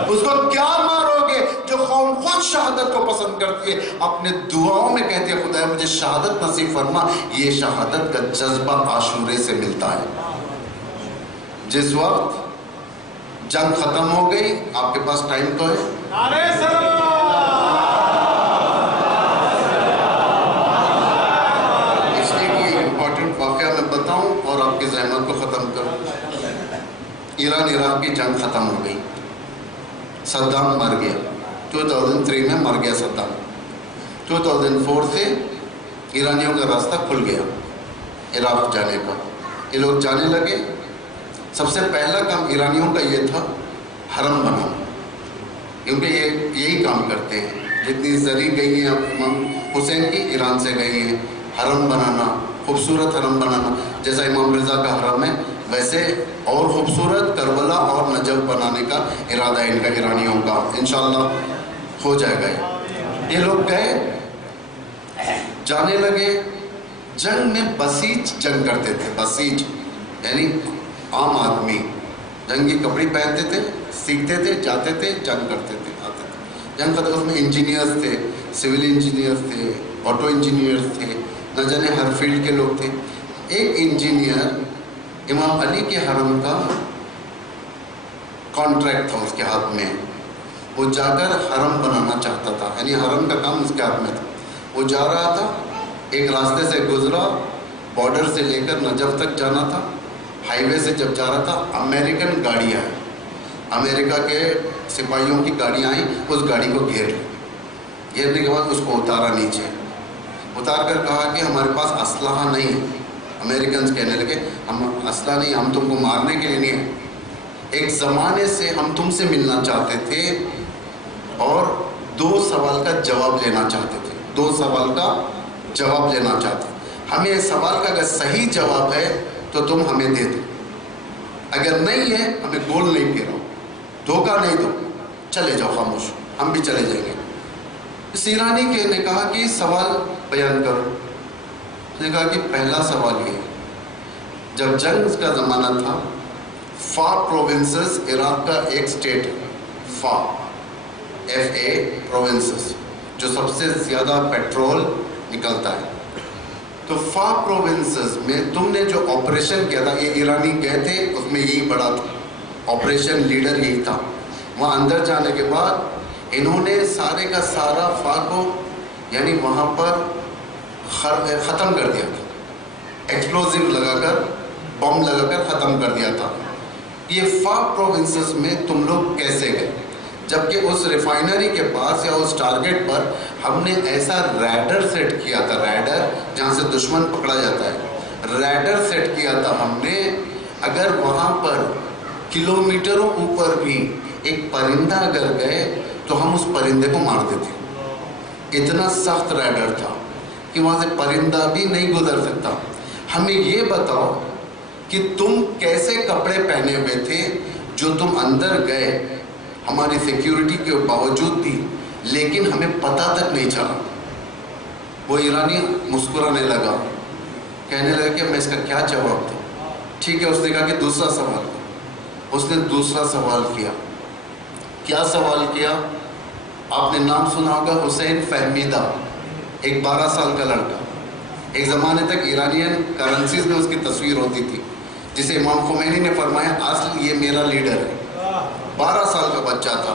اس کو کیا مارو گے جو قوم خود شہادت کو پسند کرتی ہے، اپنے دعاؤں میں کہتی ہے خدا مجھے شہادت نصیب فرما۔ یہ شہادت کا جذبہ عاشورے سے ملتا ہے۔ جس وقت جنگ ختم ہو گئی، آپ کے پاس ٹائم تو ہے، اور آپ کی زحمت کو ختم کرو۔ ایران عراق کی جنگ ختم ہو گئی، صدام مر گیا، 2003 میں مر گیا صدام۔ 2004 سے ایرانیوں کا راستہ کھل گیا عراق جانے کا، یہ لوگ جانے لگے۔ سب سے پہلا کام ایرانیوں کا یہ تھا حرم بناؤ، کیونکہ یہ یہی کام کرتے ہیں۔ جتنی زری گئی ہیں امام حسین کی، ایران سے گئی ہیں، حرم بنانا، خوبصورت حرم بنانا، جیسا امام رضا کا حرم ہے ویسے اور خوبصورت کربلا اور نجف بنانے کا ارادہ ہے ان کا، ایرانیوں کا، انشاءاللہ ہو جائے گا۔ یہ لوگ گئے، جانے لگے، جنگ میں بسیج جنگ کرتے تھے، بسیج یعنی عام آدمی جنگی کپڑے پہنتے تھے، سیکھتے تھے، جاتے تھے، جنگ کرتے تھے، آتے تھے جنگ کرتے۔ اس میں انجینئرز تھے، سول انجینئرز تھے، آٹو انجینئرز تھے، نہ جانے ہر فیلڈ کے لوگ تھے۔ ایک انجینئر امام علی کے حرم کا کانٹریکٹ تھا اس کے ہاتھ میں، وہ جا کر حرم بنانا چاہتا تھا، یعنی حرم کا کام اس کے ہاتھ میں تھا۔ وہ جا رہا تھا، ایک راستے سے گزرا، بارڈر سے لے کر نجف تک جانا تھا، ہائی وے سے جب جا رہا تھا، امریکن گاڑیاں آئیں، امریکہ کے سپاہیوں کی گاڑیاں آئیں، اس گاڑی کو گھیر لی۔ گھیرنے کے بعد اس کو اتارا نیچے، اتار کر کہا کہ ہمارے پاس اسلحہ نہیں ہے۔ امریکنز کہنے لگے ہم اسلحہ نہیں، ہم تم کو مارنے کے لیے نہیں ہیں، ایک زمانے سے ہم تم سے ملنا چاہتے تھے اور 2 سوال کا جواب لینا چاہتے تھے، 2 سوال کا جواب لینا چاہتے ہیں۔ ہمیں اس سوال کا اگر صحیح جواب ہے تو تم ہمیں دے دو، اگر نہیں ہے ہمیں گول نہیں پھیراؤ، دھوکہ نہیں دو، چلے جاؤ خاموش، ہم بھی چلے جائیں گے۔ اس ایرانی کے نے کہا کہ سوال بیان کرو۔ اس نے کہا کہ پہلا سوال یہ، جب جنگ کا زمانہ تھا، فا پروونسز عراق کا ایک سٹیٹ ہے، فا FA پروونسز، جو سب سے زیادہ پیٹرول نکلتا ہے، تو فا پروونسز میں تم نے جو آپریشن کیا تھا، یہ ایرانی گئے تھے، اس میں یہی بڑا تھا، آپریشن لیڈر یہی تھا۔ وہاں اندر جانے کے بعد انہوں نے سارے کا سارا فا کو یعنی وہاں پر ختم کر دیا تھا، ایکسپلوزیو لگا کر، بم لگا کر ختم کر دیا تھا۔ یہ فا پروونسز میں تم لوگ کیسے گئے؟ جبکہ اس ریفائنری کے پاس یا اس ٹارگٹ پر ہم نے ایسا ریڈر سیٹ کیا تھا، ریڈر جہاں سے دشمن پکڑا جاتا ہے، ریڈر سیٹ کیا تھا ہم نے، اگر وہاں پر کلومیٹروں اوپر بھی ایک پرندہ اگر گئے تو ہم اس پرندے کو مار دیتے۔ اتنا سخت ریڈر تھا کہ وہاں سے پرندہ بھی نہیں گزر سکتا۔ ہمیں یہ بتاؤ کہ تم کیسے کپڑے پہنے ہوئے تھے جو تم اندر گئے ہماری سیکیورٹی کے باوجود بھی، لیکن ہمیں پتہ تک نہیں چلا۔ وہ ایرانی مسکرانے لگا، کہنے لگا کہ میں اس کا کیا جواب دوں؟ ٹھیک ہے، اس نے کہا کہ دوسرا سوال۔ اس نے دوسرا سوال کیا۔ کیا سوال کیا؟ آپ نے نام سنا ہوگا حسین فہمیدہ، ایک 12 سال کا لڑکا، ایک زمانے تک ایرانین کرنسیز میں اس کی تصویر ہوتی تھی، جسے امام خمینی نے فرمایا اصل یہ میرا لیڈر ہے۔ 12 سال کا بچہ تھا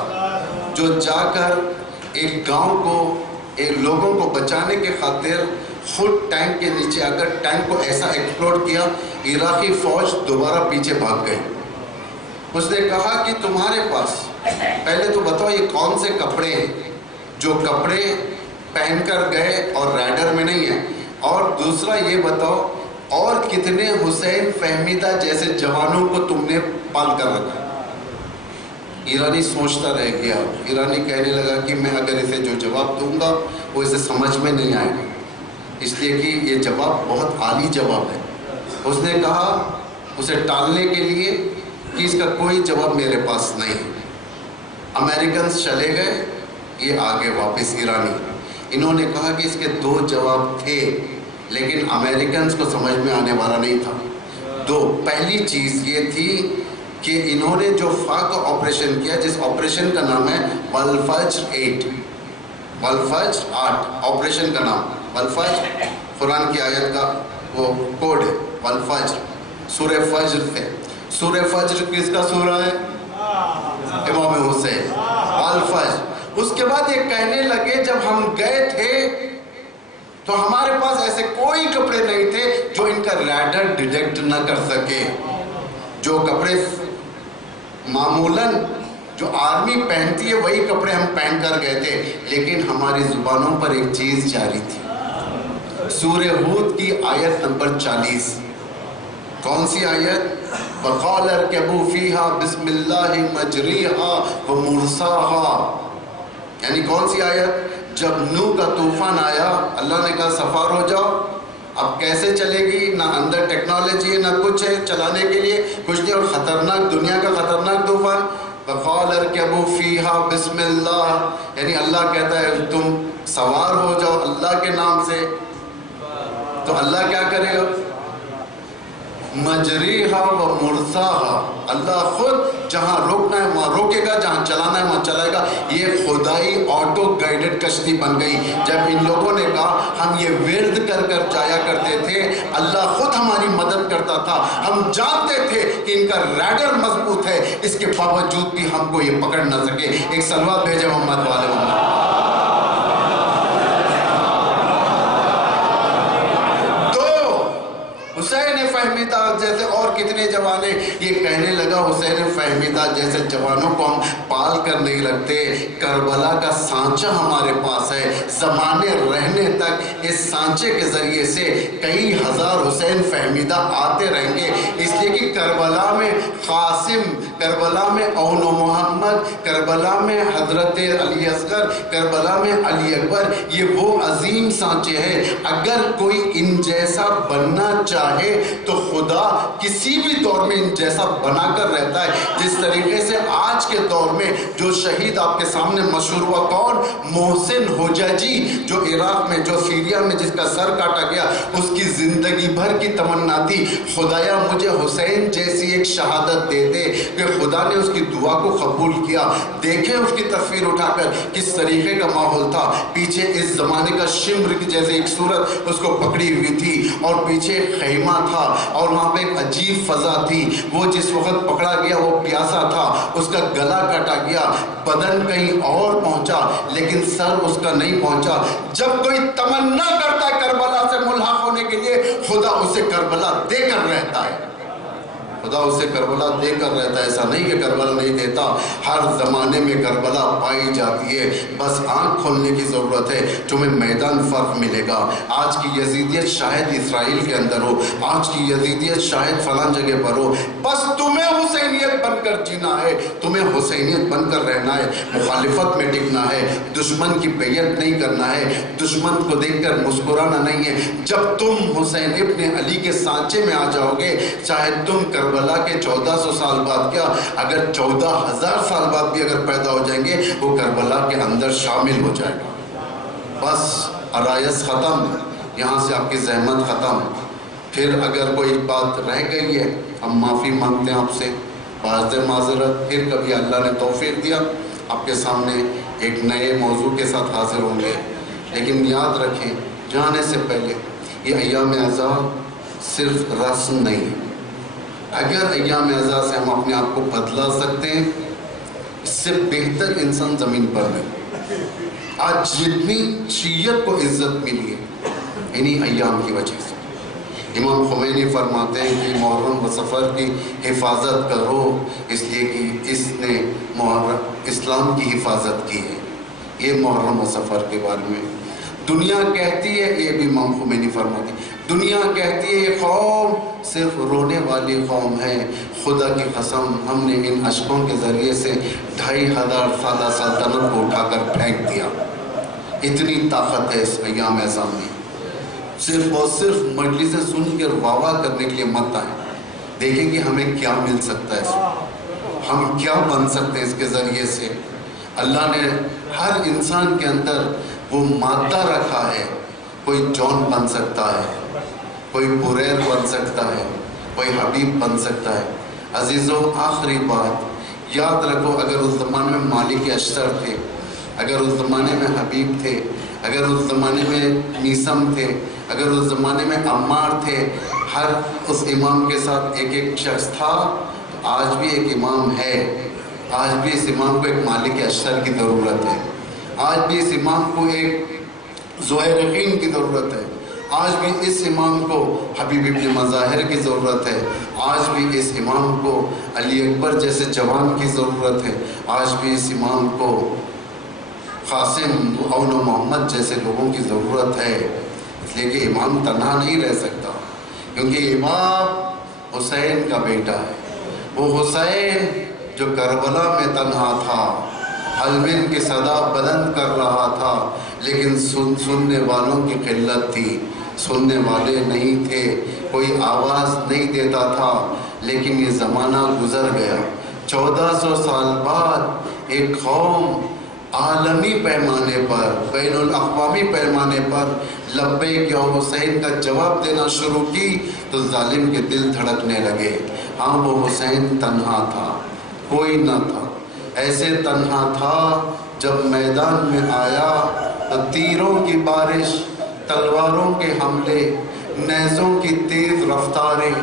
جو جا کر ایک گاؤں کو، ایک لوگوں کو بچانے کے خاطر خود ٹینک کے نیچے آ کر ٹینک کو ایسا ایکسپلوڈ کیا، عراقی فوج دوبارہ پیچھے بھاگ گئے۔ اس نے کہا کہ تمہارے پاس پہلے تو بتاؤ یہ کون سے کپڑے ہیں جو کپڑے پہن کر گئے اور ریڈر میں نہیں ہیں، اور دوسرا یہ بتاؤ اور کتنے حسین فہمیدہ جیسے جوانوں کو تم نے پال کر رکھا۔ ایرانی سوچتا رہ گیا۔ ایرانی کہنے لگا کہ میں اگر اسے جو جواب دوں گا وہ اسے سمجھ میں نہیں آئے گا، اس لیے کہ یہ جواب بہت عالی جواب ہے۔ اس نے کہا اسے ٹالنے کے لیے کہ اس کا کوئی جواب میرے پاس نہیں۔ امریکنز چلے گئے، یہ آگے واپس ایرانی، انہوں نے کہا کہ اس کے 2 جواب تھے لیکن امریکنز کو سمجھ میں آنے والا نہیں تھا۔ 2، پہلی چیز یہ تھی کہ انہوں نے جو فا کا آپریشن کیا، جس آپریشن کا نام ہے والفجر 8، والفجر 8 آپریشن کا نام، والفجر قرآن کی آیت کا وہ کوڈ ہے، والفجر سورہ فجر سے۔ سورہ فجر کس کا سورہ ہے؟ امام حسین، والفجر۔ اس کے بعد یہ کہنے لگے جب ہم گئے تھے تو ہمارے پاس ایسے کوئی کپڑے نہیں تھے جو ان کا ریڈر ڈیٹیکٹ نہ کر سکے۔ جو کپڑے معمولاً جو آرمی پہنتی ہے وہی کپڑے ہم پہن کر گئے تھے، لیکن ہماری زبانوں پر ایک چیز جاری تھی، سورہ ہود کی آیت نمبر 40۔ کون سی آیت؟ وَقَالَ ارْكَبُوا فِيهَا بِسْمِ اللَّهِ مَجْرِيهَا وَمُرْسَاهَا، یعنی کون سی آیت؟ جب نوح کا طوفان آیا، اللہ نے کہا سفار ہو جاؤ، اب کیسے چلے گی؟ نہ اندر ٹیکنالوجی ہے، نہ کچھ ہے چلانے کے لیے، کچھ نہیں، اور خطرناک دنیا کا خطرناک طوفان. وَقَالَ ارْكَبُوا فِيهَا بِسْمِ اللَّهِ، یعنی اللہ کہتا ہے تم سوار ہو جاؤ اللہ کے نام سے. تو اللہ کیا کرے گا؟ مجریہا و مرساہا، اللہ خود جہاں روکنا ہے وہاں روکے گا، جہاں چلانا ہے وہاں چلائے گا. یہ خدائی آٹو گائیڈڈ کشتی بن گئی. جب ان لوگوں نے کہا ہم یہ ورد کر کر جایا کرتے تھے، اللہ خود ہماری مدد کرتا تھا، ہم جانتے تھے کہ ان کا ریڈر مضبوط ہے، اس کے باوجود بھی ہم کو یہ پکڑ نہ سکے. ایک صلوات بھیجے محمد والے محمد. حسین فہمیدہ جیسے اور کتنے جوانے یہ کہنے لگا، حسین فہمیدہ جیسے جوانوں کو ہم پال کر نہیں رکھتے، کربلا کا سانچہ ہمارے پاس ہے، زمانے رہنے تک اس سانچے کے ذریعے سے کئی ہزار حسین فہمیدہ آتے رہیں گے. اس لیے کہ کربلا میں قاسم، کربلا میں اون و محمد، کربلا میں حضرت علی اصغر، کربلا میں علی اکبر، یہ وہ عظیم سانچے ہیں. اگر کوئی ان جیسا بننا چاہے تو خدا کسی بھی دور میں ان جیسا بنا کر رہتا ہے. جس طریقے سے آج کے دور میں جو شہید آپ کے سامنے مشہور ہوا، کون؟ محسن حججی، جو عراق میں، جو سیریا میں جس کا سر کاٹا گیا، اس کی زندگی بھر کی تمنا تھی خدایا مجھے حسین جیسی ایک شہادت دے دے، کہ خدا نے اس کی دعا کو قبول کیا. دیکھیں اس کی تصویر اٹھا کر کس طریقے کا ماحول تھا. پیچھے اس زمانے کا شمر کی جیسے ایک صورت اس کو پکڑی ہوئی تھی، اور پیچھے خیمہ تھا، اور وہاں پہ ایک عجیب فضا تھی. وہ جس وقت پکڑا گیا وہ پیاسا تھا، اس کا گلا کاٹا گیا، بدن کہیں اور پہنچا لیکن سر اس کا نہیں پہنچا. جب کوئی تمنا کرتا ہے کربلا سے ملحق ہونے کے لیے، خدا اسے کربلا دے کر رہتا ہے. خدا اسے کربلا دے کر رہتا ہے. ایسا نہیں کہ کربلا نہیں دیتا، ہر زمانے میں کربلا پائی جاتی ہے. بس آنکھ کھولنے کی ضرورت ہے، تمہیں میدان فرق ملے گا. آج کی یزیدیت شاید اسرائیل کے اندر ہو، آج کی یزیدیت شاید فلاں جگہ پر ہو، بس تمہیں حسینیت بن کر جینا ہے، تمہیں حسینیت بن کر رہنا ہے، مخالفت میں ٹکنا ہے، دشمن کی بیعت نہیں کرنا ہے، دشمن کو دیکھ کر مسکرانا نہیں ہے. جب تم حسین ابن علی کے سانچے میں آ جاؤ گے، چاہے تم کربلا کے 1400 سال بعد کیا، اگر 14,000 سال بعد بھی اگر پیدا ہو جائیں گے، وہ کربلا کے اندر شامل ہو جائے گا. بس عرائض ختم، یہاں سے آپ کی زحمت ختم. پھر اگر کوئی بات رہ گئی ہے، ہم معافی مانگتے ہیں آپ سے، باعث معذرت. پھر کبھی اللہ نے توفیق دیا آپ کے سامنے ایک نئے موضوع کے ساتھ حاضر ہوں گے. لیکن یاد رکھیں جانے سے پہلے یہ ایام اعزاء صرف رسم نہیں. اگر ایام اعزاء سے ہم اپنے آپ کو بدلا سکتے ہیں، اس سے بہتر انسان زمین پر نہیں. آج جتنی شیعت کو عزت ملی ہے انہی ایام کی وجہ سے. امام خمینی فرماتے ہیں کہ محرم و سفر کی حفاظت کرو، اس لیے کہ اس نے اسلام کی حفاظت کی ہے. یہ محرم و سفر کے بارے میں دنیا کہتی ہے، یہ بھی امام خمینی فرماتے ہیں، دنیا کہتی ہے یہ قوم صرف رونے والی قوم ہے. خدا کی قسم ہم نے ان اشکوں کے ذریعے سے 2500 سالہ سلطنت کو اٹھا کر پھینک دیا. اتنی طاقت ہے اس ایام اعزاء میں. صرف اور صرف مجلسیں سن کر واہ واہ کرنے کے لیے مت آئیں. دیکھیں کہ ہمیں کیا مل سکتا ہے اس میں، ہم کیا بن سکتے ہیں اس کے ذریعے سے. اللہ نے ہر انسان کے اندر وہ مادہ رکھا ہے. کوئی جون بن سکتا ہے، کوئی بریر بن سکتا ہے، کوئی حبیب بن سکتا ہے. عزیزوں آخری بات یاد رکھو، اگر اس زمانے میں مالک اشتر تھے، اگر اس زمانے میں حبیب تھے، اگر اس زمانے میں میسم تھے، اگر اس زمانے میں عمار تھے، ہر اس امام کے ساتھ ایک ایک شخص تھا، تو آج بھی ایک امام ہے. آج بھی اس امام کو ایک مالک اشتر کی ضرورت ہے. آج بھی اس امام کو ایک زہیرقین کی ضرورت ہے. آج بھی اس امام کو حبیب ابن مظاہر کی ضرورت ہے. آج بھی اس امام کو علی اکبر جیسے جوان کی ضرورت ہے. آج بھی اس امام کو قاسم اون و محمد جیسے لوگوں کی ضرورت ہے. اس لیے کہ امام تنہا نہیں رہ سکتا، کیونکہ امام حسین کا بیٹا ہے. وہ حسین جو کربلا میں تنہا تھا، حلمن کی صدا بلند کر رہا تھا، لیکن سننے والوں کی قلت تھی، سننے والے نہیں تھے، کوئی آواز نہیں دیتا تھا۔ لیکن یہ زمانہ گزر گیا۔ 1400 سال بعد ایک قوم عالمی پیمانے پر، بین الاقوامی پیمانے پر لبیک یا حسین کا جواب دینا شروع کی تو ظالم کے دل دھڑکنے لگے۔ ہاں، وہ حسین تنہا تھا، کوئی نہ تھا، ایسے تنہا تھا جب میدان میں آیا تو تیروں کی بارش، تلواروں کے حملے، نیزوں کی تیز رفتاریں،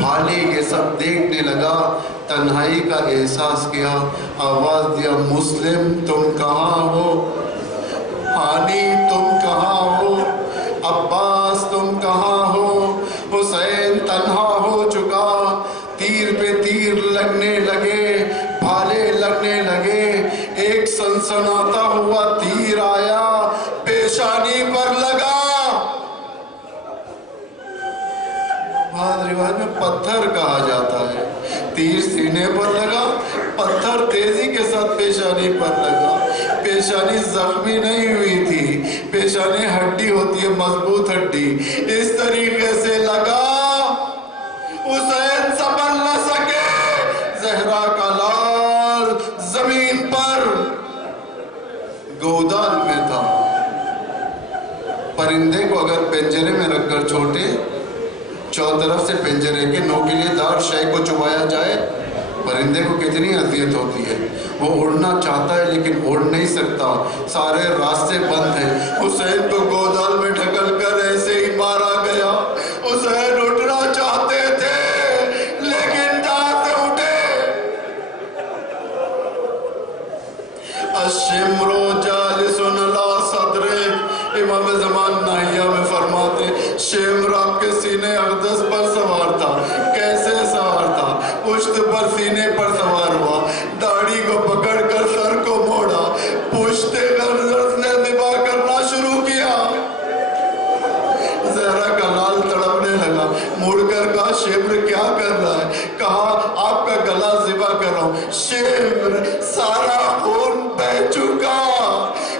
بھالے، یہ سب دیکھنے لگا۔ تنہائی کا احساس کیا، آواز دیا، مسلم تم کہاں ہو؟ ہانی تم کہاں ہو؟ عباس تم کہاں ہو؟ حسین تنہا ہو چکا۔ تیر پہ تیر لگنے لگے، بھالے لگنے لگے۔ ایک سنسناتا ہوا تیر آیا، پیشانی پر لگا۔ بعض روایت میں پتھر کہا جاتا ہے، تیر سینے پر لگا، پتھر تیزی کے ساتھ پیشانی پر لگا۔ پیشانی زخمی نہیں ہوئی تھی، پیشانی ہڈی ہوتی ہے، مضبوط ہڈی، اس طریقے سے لگا۔ حسین سنبھل نہ سکے، زہرا کا لال زمین پر گودال میں تھا۔ پرندے کو اگر پنجرے میں رکھ کر چھوٹے، چاروں طرف سے پنجرے کے نوکیلے دار شے کو چبایا جائے، پرندے کو کتنی اذیت ہوتی ہے۔ وہ اڑنا چاہتا ہے لیکن اڑ نہیں سکتا، سارے راستے بند ہیں۔ حسین کو گودال میں ڈھکل کر ایسے ہی مارا گیا۔ حسین اٹھنا چاہتے تھے لیکن جہاں سے اٹھے۔ الشمر جالس علی صدرہ، امام زمان ناہیہ میں فرماتے شمر آپ کے سینے اقدس پر سوار تھا۔ کیسے سوار تھا؟ پشت پر سینے پر سوار ہوا، داڑھی کو پکڑ کر سر کو موڑا، پشت اقدس نے ذبح کرنا شروع کیا۔ زہرا کا لال تڑپنے لگا، مڑ کر کہا شمر کیا کر رہا ہے؟ کہا آپ کا گلا ذبح کر رہا ہوں۔ شمر سارا خون بہہ چکا،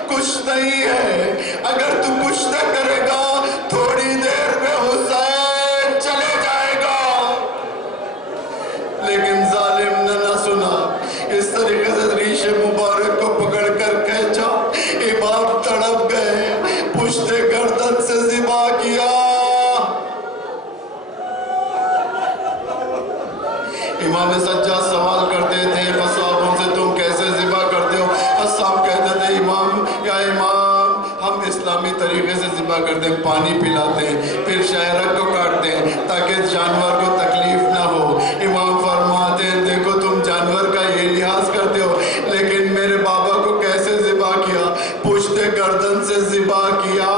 کچھ نہیں ہے، اگر تو کچھ نہ کرے گا تھوڑی دیر میں حسین چلے جائے گا۔ لیکن ظالم نے نہ سنا، اس طریقے سے ریش مبارک کو پکڑ کر کھینچا، امام تڑپ گئے، پشت گردن سے ذبح کیا۔ امام سجاد سوال کرتے تھے صحابوں سے تم کیسے ذبح کرتے ہو؟ صاحب کہتے تھے امام یا امام ہم اسلامی طریقے سے ذبح کرتے ہیں، پانی پلاتے ہیں، پھر شہرک کو کاٹتے ہیں تاکہ جانور کو تکلیف نہ ہو۔ امام فرماتے ہیں دیکھو تم جانور کا یہ لحاظ کرتے ہو، لیکن میرے بابا کو کیسے ذبح کیا؟ پشت گردن سے ذبح کیا،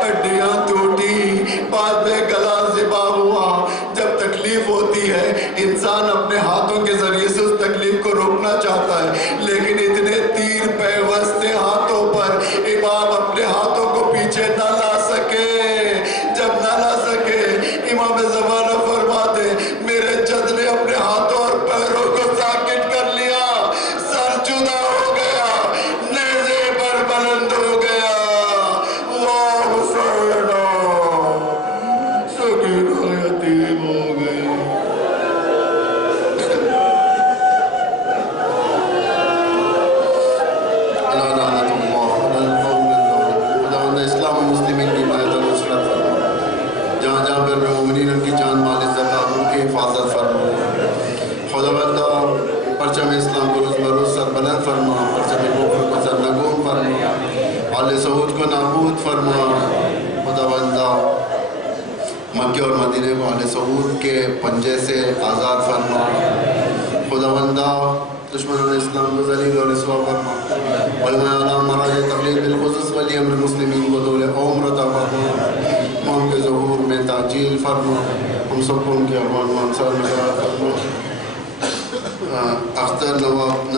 ہڈیاں ٹوٹی، بعد میں گلا ذبح ہوا۔ جب تکلیف ہوتی ہے انسان اپنے ہاتھوں کے ذریعے سے اس تکلیف کو روکنا چاہتا ہے، لیکن اتنے تیر پیوستے ہاتھوں پر امام اپنے ہاتھوں کو پیچھے نہ لا سکے۔ جب نہ لا سکے امام زمانہ فرماتے میرے جد نے اپنے ہاتھوں اور پیروں کو ساکت کر لیا، سر جدا ہو گیا، نیزے پر بلند ہو گیا۔ واہ حسین سکینہ یتیم ہو گئی۔ جہاں جہاں پر مومنین ان کی جان مال عزت آبرو کی حفاظت فرما۔ خداوندہ پرچم اسلام کو روز بروز سر بلند فرما، پرچم کفر کو سرنگون فرما، آل سعود کو نابود فرما۔ خداوندہ مکہ اور مدینہ کو آل سعود کے پنجے سے آزاد فرما۔ خداوندہ دشمنان اسلام کو ذلیل اور رسوا فرما۔ علماء اعلام مراجع تبلیغ بالخصوص ولی امر مسلمین کو دول عمر عطا فرما، ان کے ظہور میں تعجیل فرما، ہم سب کو ان کے احوال و انصار میں فرما۔ اختر نواب